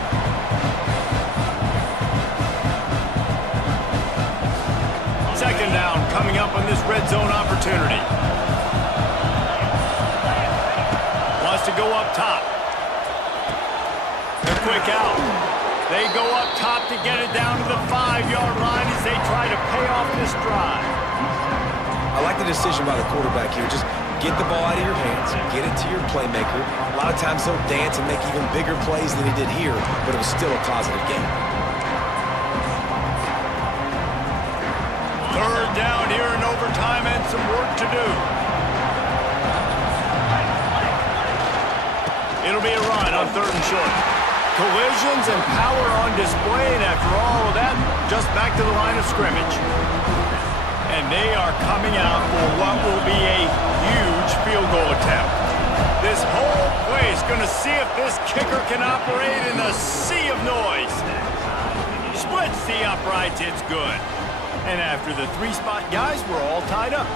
Second down coming up on this red zone opportunity. Wants to go up top. A quick out. They go up top to get it down to the 5-yard line as they try to pay off this drive. I like the decision by the quarterback here. Just get the ball out of your hands, get it to your playmaker. A lot of times he'll dance and make even bigger plays than he did here, but it was still a positive game. Third down here in overtime and some work to do. It'll be a run on 3rd and short. Collisions and power on display, and after all of that, just back to the line of scrimmage. And they are coming out for what will be a huge field goal attempt. This whole play is going to see if this kicker can operate in the sea of noise. Splits the uprights, it's good. And after the 3-spot guys, we're all tied up.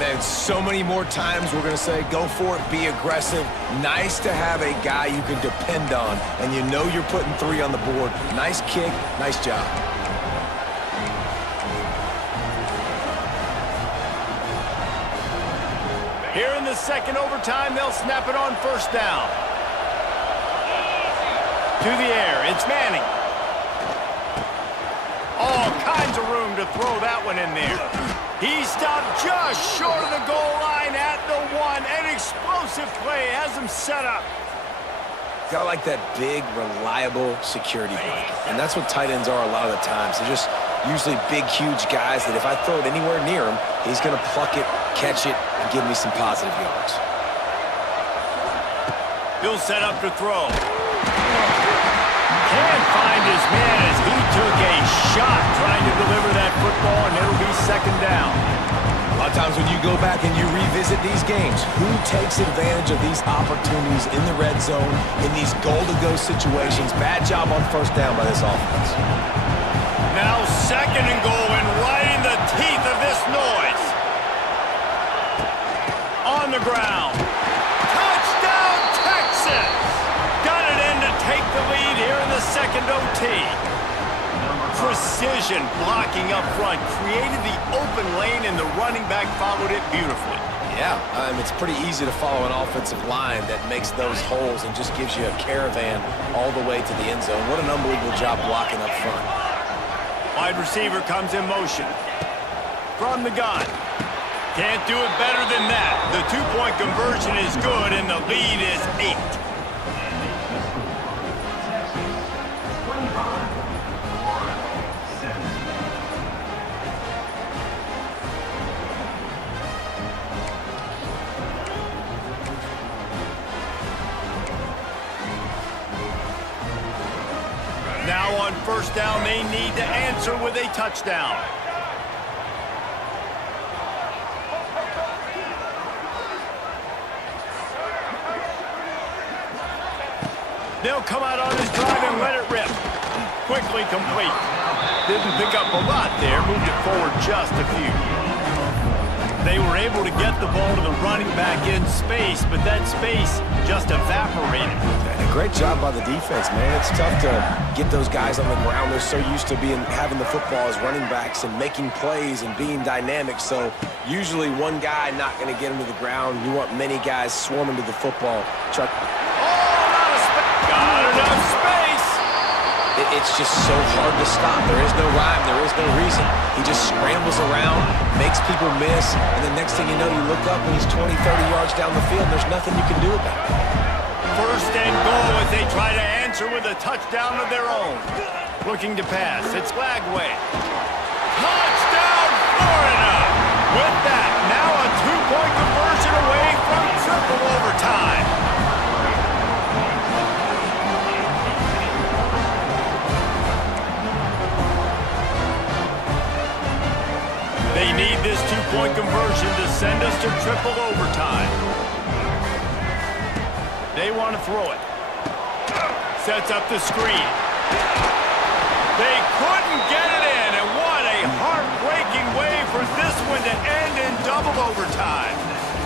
Man, so many more times we're going to say, go for it, be aggressive. Nice to have a guy you can depend on, and you know you're putting 3 on the board. Nice kick, nice job. Here in the second overtime, they'll snap it on first down. To the air, it's Manning. All kinds of room to throw that one in there. He stopped just short of the goal line at the 1. An explosive play has him set up. Gotta like that big, reliable security blanket. And that's what tight ends are a lot of the times. They're just usually big, huge guys that if I throw it anywhere near him, he's gonna pluck it, catch it, and give me some positive yards. He'll set up to throw. Can't find his man as he took a shot trying to deliver that football, and it'll be second down. A lot of times when you go back and you revisit these games, who takes advantage of these opportunities in the red zone, in these goal-to-go situations? Bad job on first down by this offense. Now second and goal, and right in the teeth of this noise. On the ground. Touchdown, Texas! Got it in to take the lead here in the second OT. Precision blocking up front created the open lane, and the running back followed it beautifully. Yeah, it's pretty easy to follow an offensive line that makes those holes and just gives you a caravan all the way to the end zone. What an unbelievable job blocking up front. Wide receiver comes in motion. From the gun. Can't do it better than that. The 2-point conversion is good, and the lead is 8. Now on first down, they need to answer with a touchdown. They'll come out on his drive and let it rip. Quickly complete. Didn't pick up a lot there, moved it forward just a few. They were able to get the ball to the running back in space, but that space just evaporated. And a great job by the defense, man. It's tough to get those guys on the ground. They're so used to having the football as running backs and making plays and being dynamic. So usually one guy not going to get him to the ground. You want many guys swarming to the football. Got enough space. It's just so hard to stop. There is no rhyme. There is no reason. He just scrambles around, makes people miss, and the next thing you know, you look up and he's 20, 30 yards down the field, and there's nothing you can do about it. First and goal as they try to answer with a touchdown of their own. Looking to pass. It's Lagway. Touchdown, Florida! With that, now a two-point conversion away from triple overtime. They need this two-point conversion to send us to triple overtime. They want to throw it. Sets up the screen. They couldn't get it in, and what a heartbreaking way for this one to end in double overtime.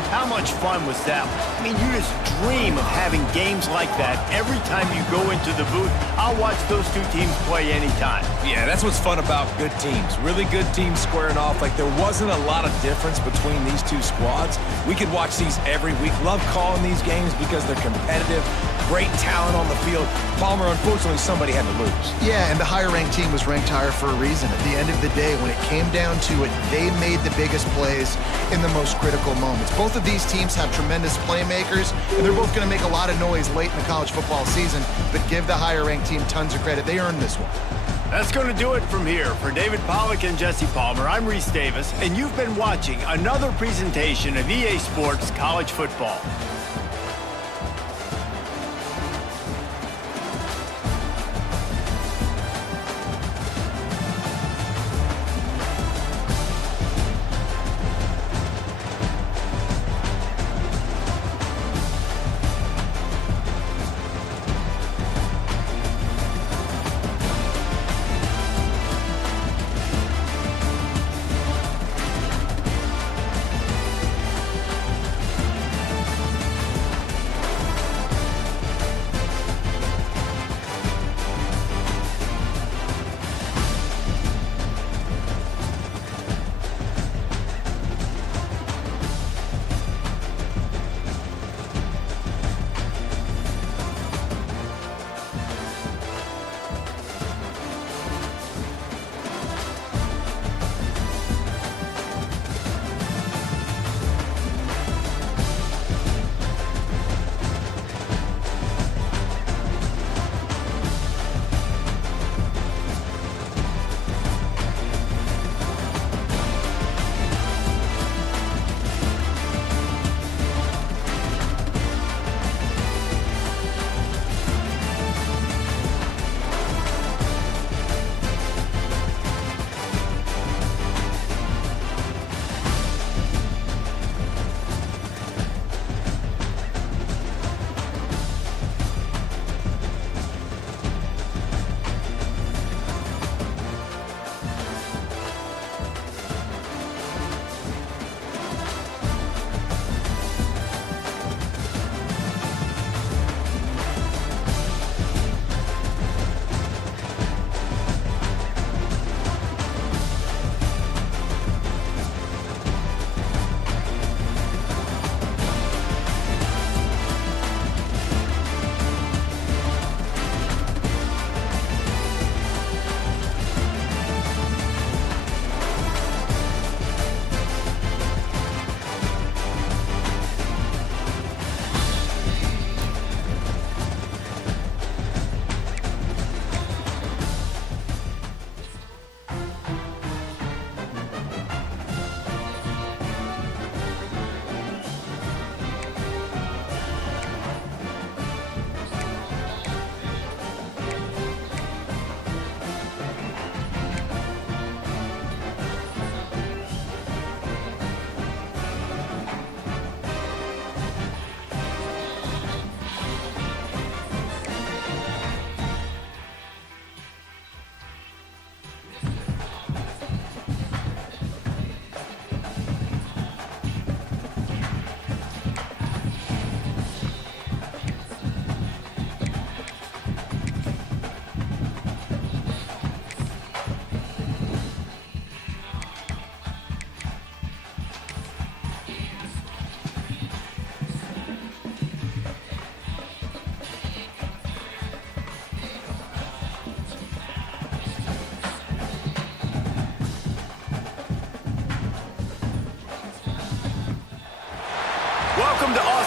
How much fun was that? I mean, you just dream of having games like that every time you go into the booth. I'll watch those two teams play anytime. Yeah, that's what's fun about good teams. Really good teams squaring off. Like, there wasn't a lot of difference between these two squads. We could watch these every week. Love calling these games because they're competitive. Great talent on the field. Palmer, unfortunately, somebody had to lose. Yeah, and the higher-ranked team was ranked higher for a reason. At the end of the day, when it came down to it, they made the biggest plays in the most critical moments. Both of these teams have tremendous playmakers, and they're both going to make a lot of noise late in the college football season, but give the higher-ranked team tons of credit. They earned this one. That's going to do it from here. For David Pollack and Jesse Palmer, I'm Reese Davis, and you've been watching another presentation of EA Sports College Football.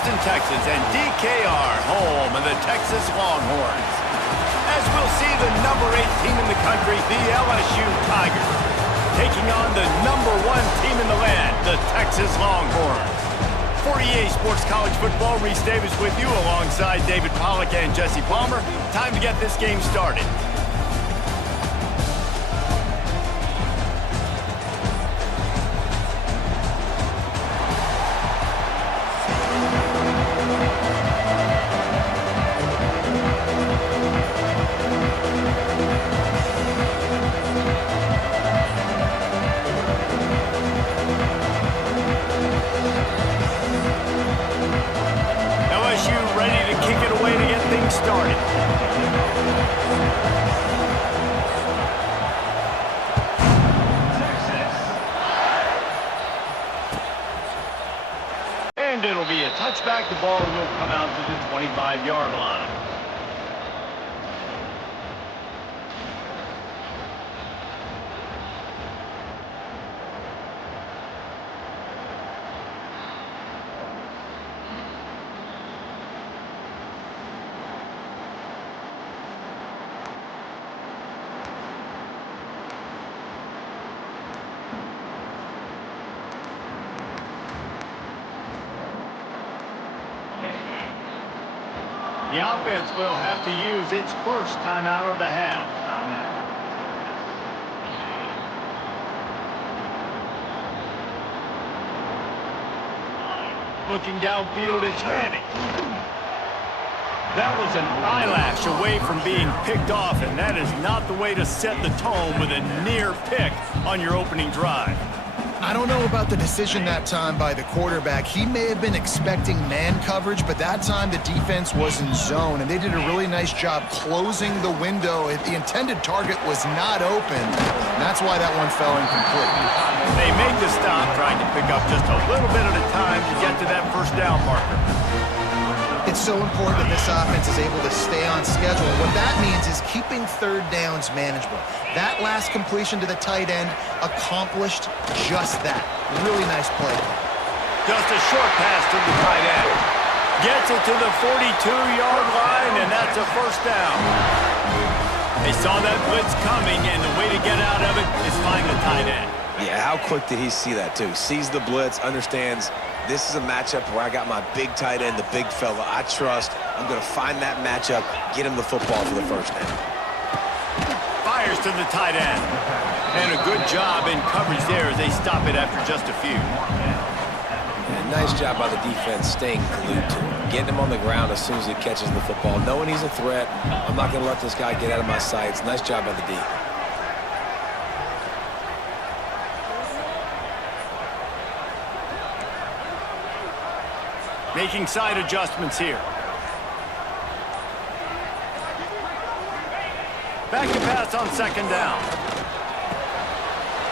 Austin, Texas, and DKR, home of the Texas Longhorns. As we'll see the number 8 team in the country, the LSU Tigers, taking on the number 1 team in the land, the Texas Longhorns. For EA Sports College Football, Reese Davis with you alongside David Pollack and Jesse Palmer. Time to get this game started. Started. And it'll be a touchback. The ball will come out to the 25-yard line. The offense will have to use its first timeout of the half. Looking downfield, it's Manning. That was an eyelash away from being picked off, and that is not the way to set the tone with a near pick on your opening drive. I don't know about the decision that time by the quarterback. He may have been expecting man coverage, but that time the defense was in zone, and they did a really nice job closing the window. The intended target was not open, and that's why that one fell incomplete. They make the stop, trying to pick up just a little bit at a time to get to that first down marker. It's so important that this offense is able to stay on schedule. What that means is keeping third downs manageable. That last completion to the tight end accomplished just that. Really nice play. Just a short pass to the tight end. Gets it to the 42-yard line, and that's a first down. They saw that blitz coming, and the way to get out of it is find the tight end. Yeah, how quick did he see that, too? Sees the blitz, understands this is a matchup where I got my big tight end, the big fella I trust. I'm going to find that matchup, get him the football for the first down. Fires to the tight end. And a good job in coverage there as they stop it after just a few. And nice job by the defense staying glued to him. Getting him on the ground as soon as he catches the football. Knowing he's a threat, I'm not going to let this guy get out of my sights. Nice job by the D. Making side adjustments here. Back to pass on second down.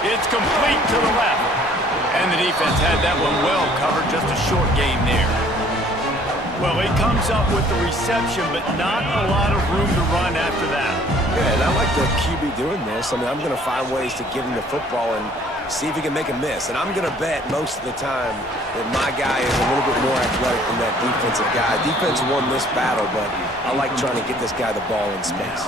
It's complete to the left. And the defense had that one well covered, just a short game there. Well, he comes up with the reception, but not a lot of room to run after that. Yeah, and I like the QB doing this. I mean, I'm going to find ways to give him the football and see if he can make a miss. And I'm going to bet most of the time that my guy is a little bit more athletic than that defensive guy. Defense won this battle, but I like trying to get this guy the ball in space.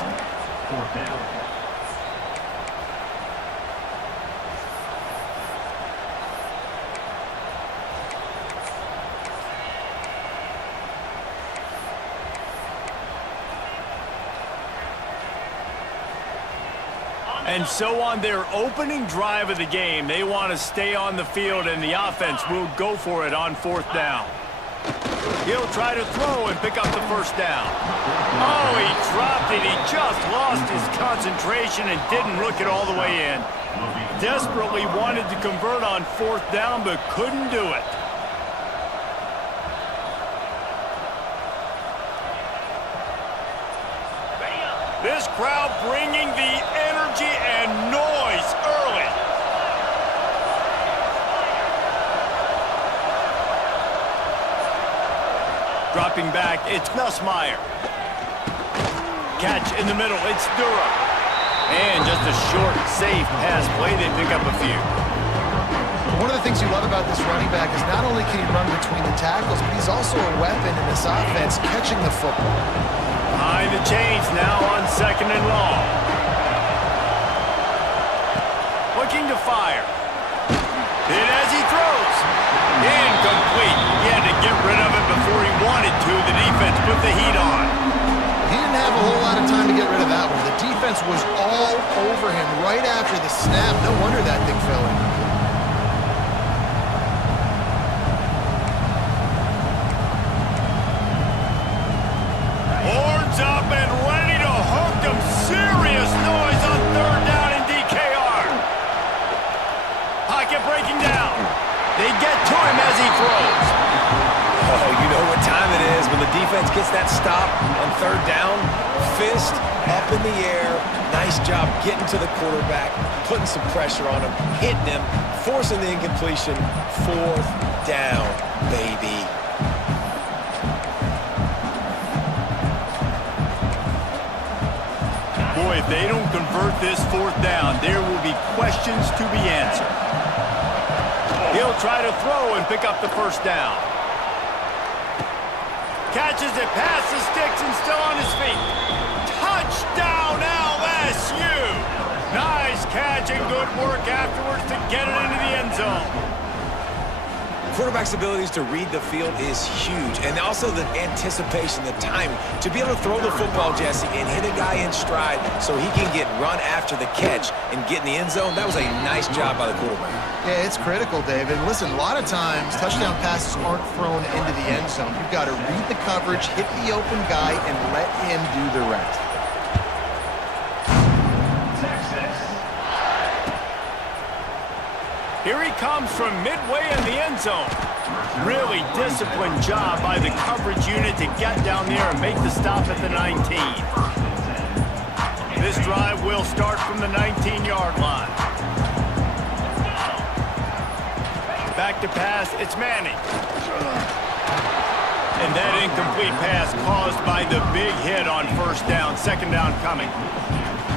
And so on their opening drive of the game, they want to stay on the field, and the offense will go for it on fourth down. He'll try to throw and pick up the first down. Oh, he dropped it. He just lost his concentration and didn't look it all the way in. Desperately wanted to convert on fourth down, but couldn't do it. This crowd bringing the energy and noise early. Dropping back, it's Nussmeier. Catch in the middle, it's Durham. And just a short, safe pass play, they pick up a few. one of the things you love about this running back is not only can he run between the tackles, but he's also a weapon in this offense catching the football. Behind the chains now on 2nd and long. Looking to fire. Hit as he throws. Incomplete. He had to get rid of it before he wanted to. The defense put the heat on. He didn't have a whole lot of time to get rid of that one. The defense was all over him right after the snap. No wonder that thing fell in. Horns up and ready to hook them. Serious noise on 3rd down in DKR. Pocket breaking down. They get to him as he throws. Oh, you know what time it is when the defense gets that stop on 3rd down. Fist up in the air. Nice job getting to the quarterback, putting some pressure on him, hitting him, forcing the incompletion. 4th down, baby. Boy, if they don't convert this 4th down, there will be questions to be answered. He'll try to throw and pick up the 1st down. Catches it past the sticks and still on his feet. Touchdown LSU! Nice catch and good work afterwards to get it into the end zone. Quarterback's abilities to read the field is huge, and also the anticipation, the timing. To be able to throw the football, Jesse, and hit a guy in stride so he can get run after the catch and get in the end zone, that was a nice job by the quarterback. Yeah, it's critical, David. Listen, a lot of times touchdown passes aren't thrown into the end zone. You've got to read the coverage, hit the open guy, and let him do the rest. Here he comes from midway in the end zone. Really disciplined job by the coverage unit to get down there and make the stop at the 19. This drive will start from the 19-yard line. Back to pass, it's Manning. And that incomplete pass caused by the big hit on 1st down, 2nd down coming.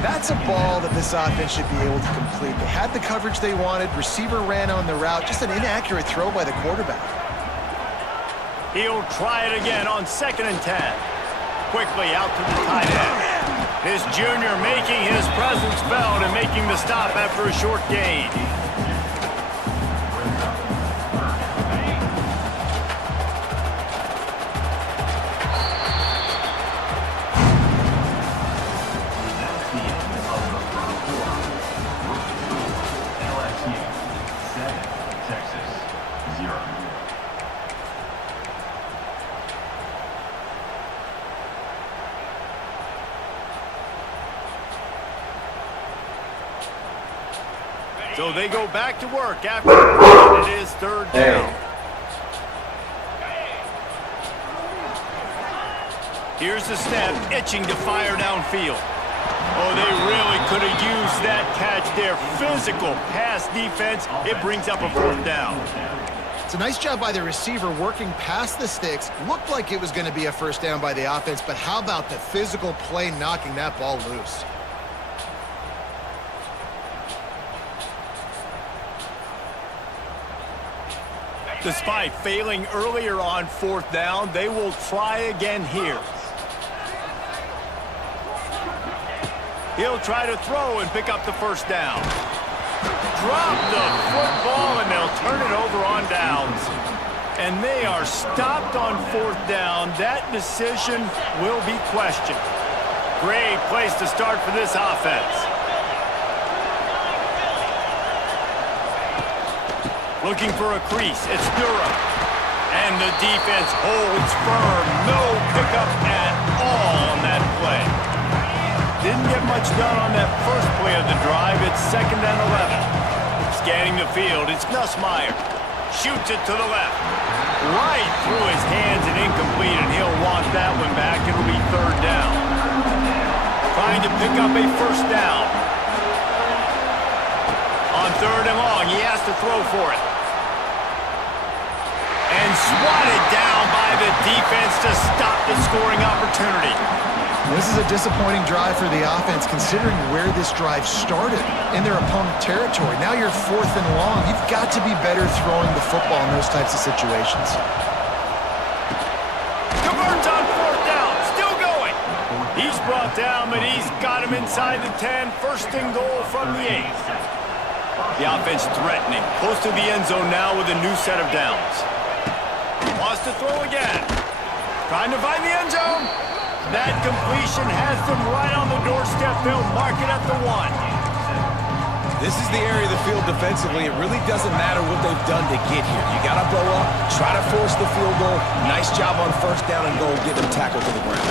That's a ball that this offense should be able to complete. They had the coverage they wanted. Receiver ran on the route. Just an inaccurate throw by the quarterback. He'll try it again on 2nd and 10. Quickly out to the tight end. This junior making his presence felt and making the stop after a short gain. So they go back to work after it is 3rd down. Here's the snap, itching to fire downfield. Oh, they really could have used that catch there. Physical pass defense. It brings up a 4th down. It's a nice job by the receiver working past the sticks. Looked like it was going to be a 1st down by the offense, but how about the physical play knocking that ball loose? Despite failing earlier on 4th down, they will try again here. He'll try to throw and pick up the 1st down. Drop the football and they'll turn it over on downs. And they are stopped on 4th down. That decision will be questioned. Great place to start for this offense. Looking for a crease, it's Durham. And the defense holds firm. No pickup at all on that play. Didn't get much done on that first play of the drive. It's 2nd and 11. Scanning the field, it's Nussmeier. Shoots it to the left. Right through his hands and incomplete, and he'll want that one back. It'll be 3rd down. Trying to pick up a 1st down. On 3rd and long, he has to throw for it. And swatted down by the defense to stop the scoring opportunity. This is a disappointing drive for the offense considering where this drive started in their opponent territory. Now you're 4th and long. You've got to be better throwing the football in those types of situations. Converts on 4th down. Still going. He's brought down, but he's got him inside the 10. 1st and goal from the 8. The offense threatening. Close to the end zone now with a new set of downs. Wants to throw again. Trying to find the end zone. That completion has them right on the doorstep. They'll mark it at the 1. This is the area of the field defensively. It really doesn't matter what they've done to get here. You got to blow up, try to force the field goal. Nice job on 1st down and goal. Get them tackled to the ground.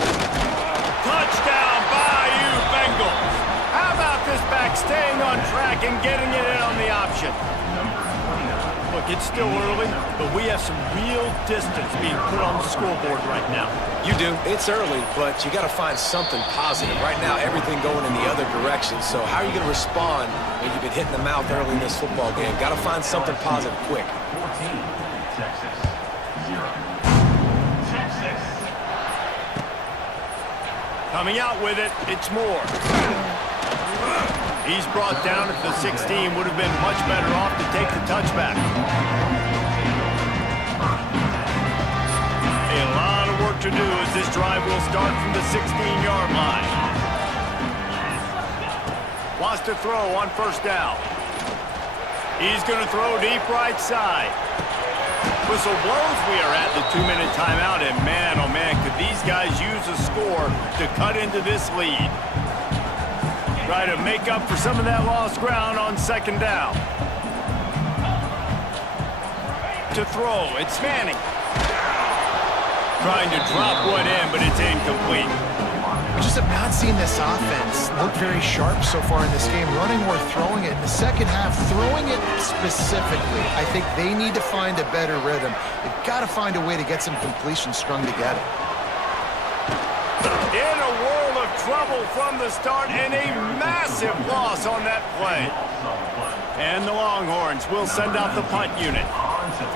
Touchdown, Bayou Bengals. How about this back staying on track and getting it in on the option? Look, it's still early, but we have some real distance being put on the scoreboard right now. You do. It's early, but you got to find something positive. Right now, everything going in the other direction. So how are you going to respond when you've been hit in the mouth early in this football game? Got to find something positive quick. 14, Texas, 0. Texas. Coming out with it, it's Moore. He's brought down at the 16. Would have been much better off to take the touchback. A lot of work to do as this drive will start from the 16-yard line. Wants to throw on 1st down. He's going to throw deep right side. Whistle blows. We are at the 2-minute timeout, and man, oh man, could these guys use a score to cut into this lead. Try to make up for some of that lost ground on 2nd down. To throw, it's Manning. Trying to drop one in, but it's incomplete. We just have not seen this offense look very sharp so far in this game, running or throwing it. In the second half, throwing it specifically, I think they need to find a better rhythm. They've got to find a way to get some completions strung together. In a world of trouble from the start, and a massive loss on that play. And the Longhorns will send out the punt unit.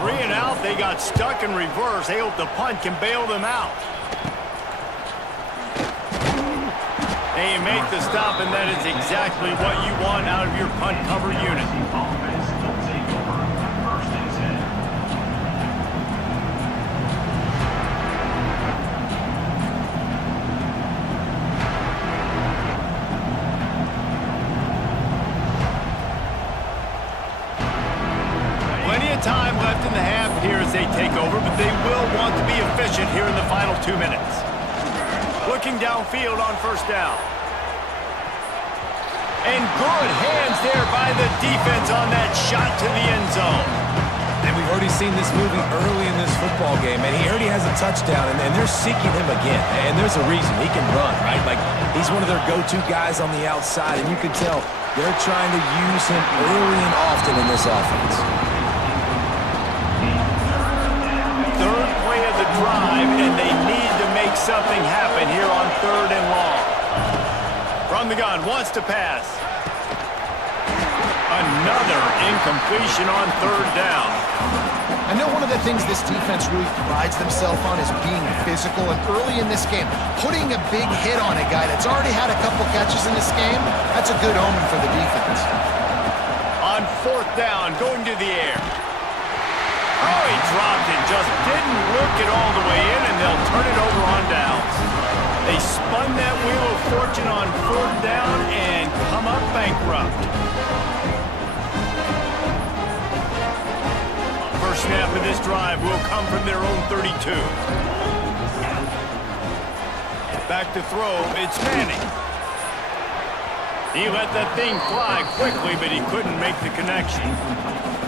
3 and out, they got stuck in reverse. They hope the punt can bail them out. They make the stop, and that is exactly what you want out of your punt cover unit. Time left in the half here as they take over, but they will want to be efficient here in the final 2 minutes. Looking downfield on 1st down. And good hands there by the defense on that shot to the end zone. And we've already seen this movie early in this football game, and he already has a touchdown, and they're seeking him again. And there's a reason. He can run, right? Like, he's one of their go-to guys on the outside, and you can tell they're trying to use him early and often in this offense. Third play of the drive, and they need to make something happen here on 3rd and long. From the gun, wants to pass. Another incompletion on 3rd down. I know one of the things this defense really prides themselves on is being physical, and early in this game, putting a big hit on a guy that's already had a couple catches in this game, that's a good omen for the defense. On 4th down, going to the air. Oh, he dropped it, just didn't work it all the way in, and they'll turn it over on downs. They spun that wheel of fortune on 4th down and come up bankrupt. First snap of this drive will come from their own 32. Back to throw, it's Manning. He let that thing fly quickly, but he couldn't make the connection.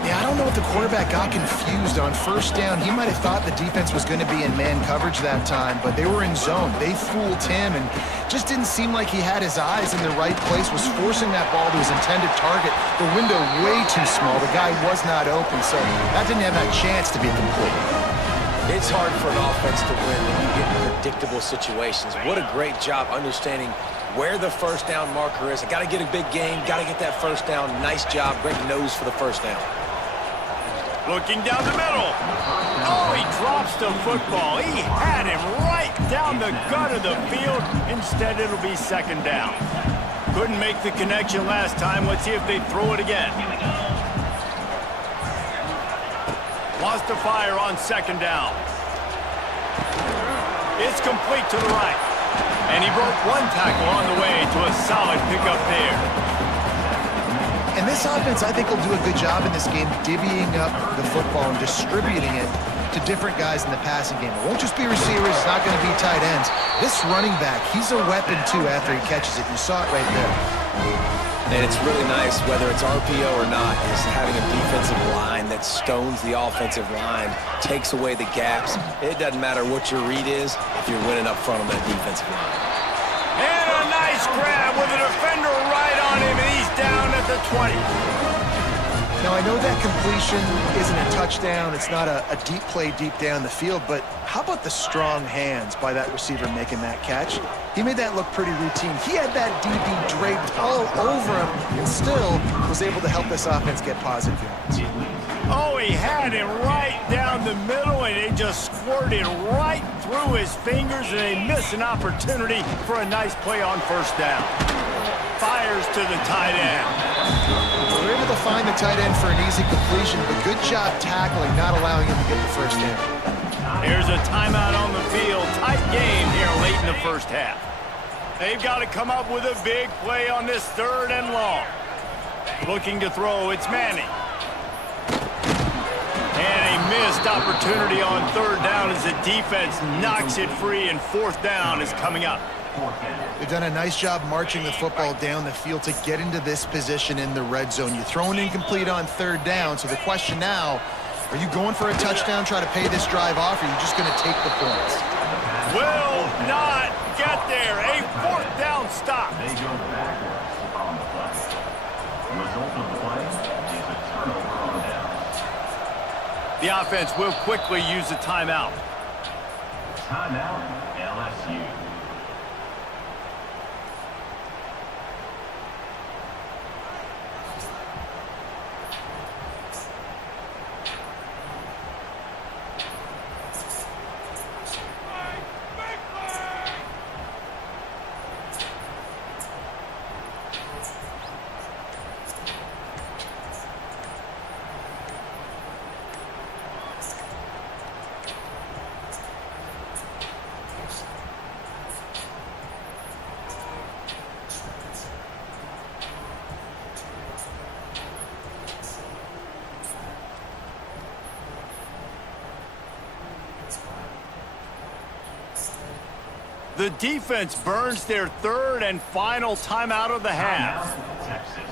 Yeah, I don't know if the quarterback got confused on 1st down. He might have thought the defense was going to be in man coverage that time, but they were in zone. They fooled him and just didn't seem like he had his eyes in the right place, was forcing that ball to his intended target. The window way too small. The guy was not open, so that didn't have that chance to be complete. It's hard for an offense to win when you get in predictable situations. What a great job understanding where the 1st down marker is. I got to get a big gain, got to get that 1st down. Nice job, great nose for the 1st down. Looking down the middle. Oh, he drops the football. He had him right down the gut of the field. Instead, it'll be second down. Couldn't make the connection last time. Let's see if they throw it again. Wants to fire on second down. It's complete to the right. And he broke one tackle on the way to a solid pickup there. And this offense, I think, will do a good job in this game divvying up the football and distributing it to different guys in the passing game. It won't just be receivers. It's not going to be tight ends. This running back, he's a weapon, too, after he catches it. You saw it right there. And it's really nice, whether it's RPO or not, is having a defensive line that stones the offensive line, takes away the gaps. It doesn't matter what your read is if you're winning up front on that defensive line. And a nice grab with a defender right on him, and he's down at the 20. Now, I know that completion isn't a touchdown. It's not a deep play deep down the field, but how about the strong hands by that receiver making that catch? He made that look pretty routine. He had that DB draped all over him and still was able to help this offense get positive yards. Oh, he had him right down the middle, and it just squirted right through his fingers, and they missed an opportunity for a nice play on first down. Fires to the tight end. They were able to find the tight end for an easy completion, but good job tackling, not allowing him to get the first down. Here's a timeout on the field. Tight game here late in the first half. They've got to come up with a big play on this third and long. Looking to throw, it's Manning. And a missed opportunity on third down as the defense knocks it free, and fourth down is coming up. They've done a nice job marching the football down the field to get into this position in the red zone. You're throwing incomplete on third down, so the question now, are you going for a touchdown, try to pay this drive off, or are you just going to take the points? Will not get there. A fourth down stop. They go backwards on the play. Result of the play is a turnover on downs. The offense will quickly use a timeout. Timeout, LSU. The defense burns their third and final timeout of the half. Timeout, Texas.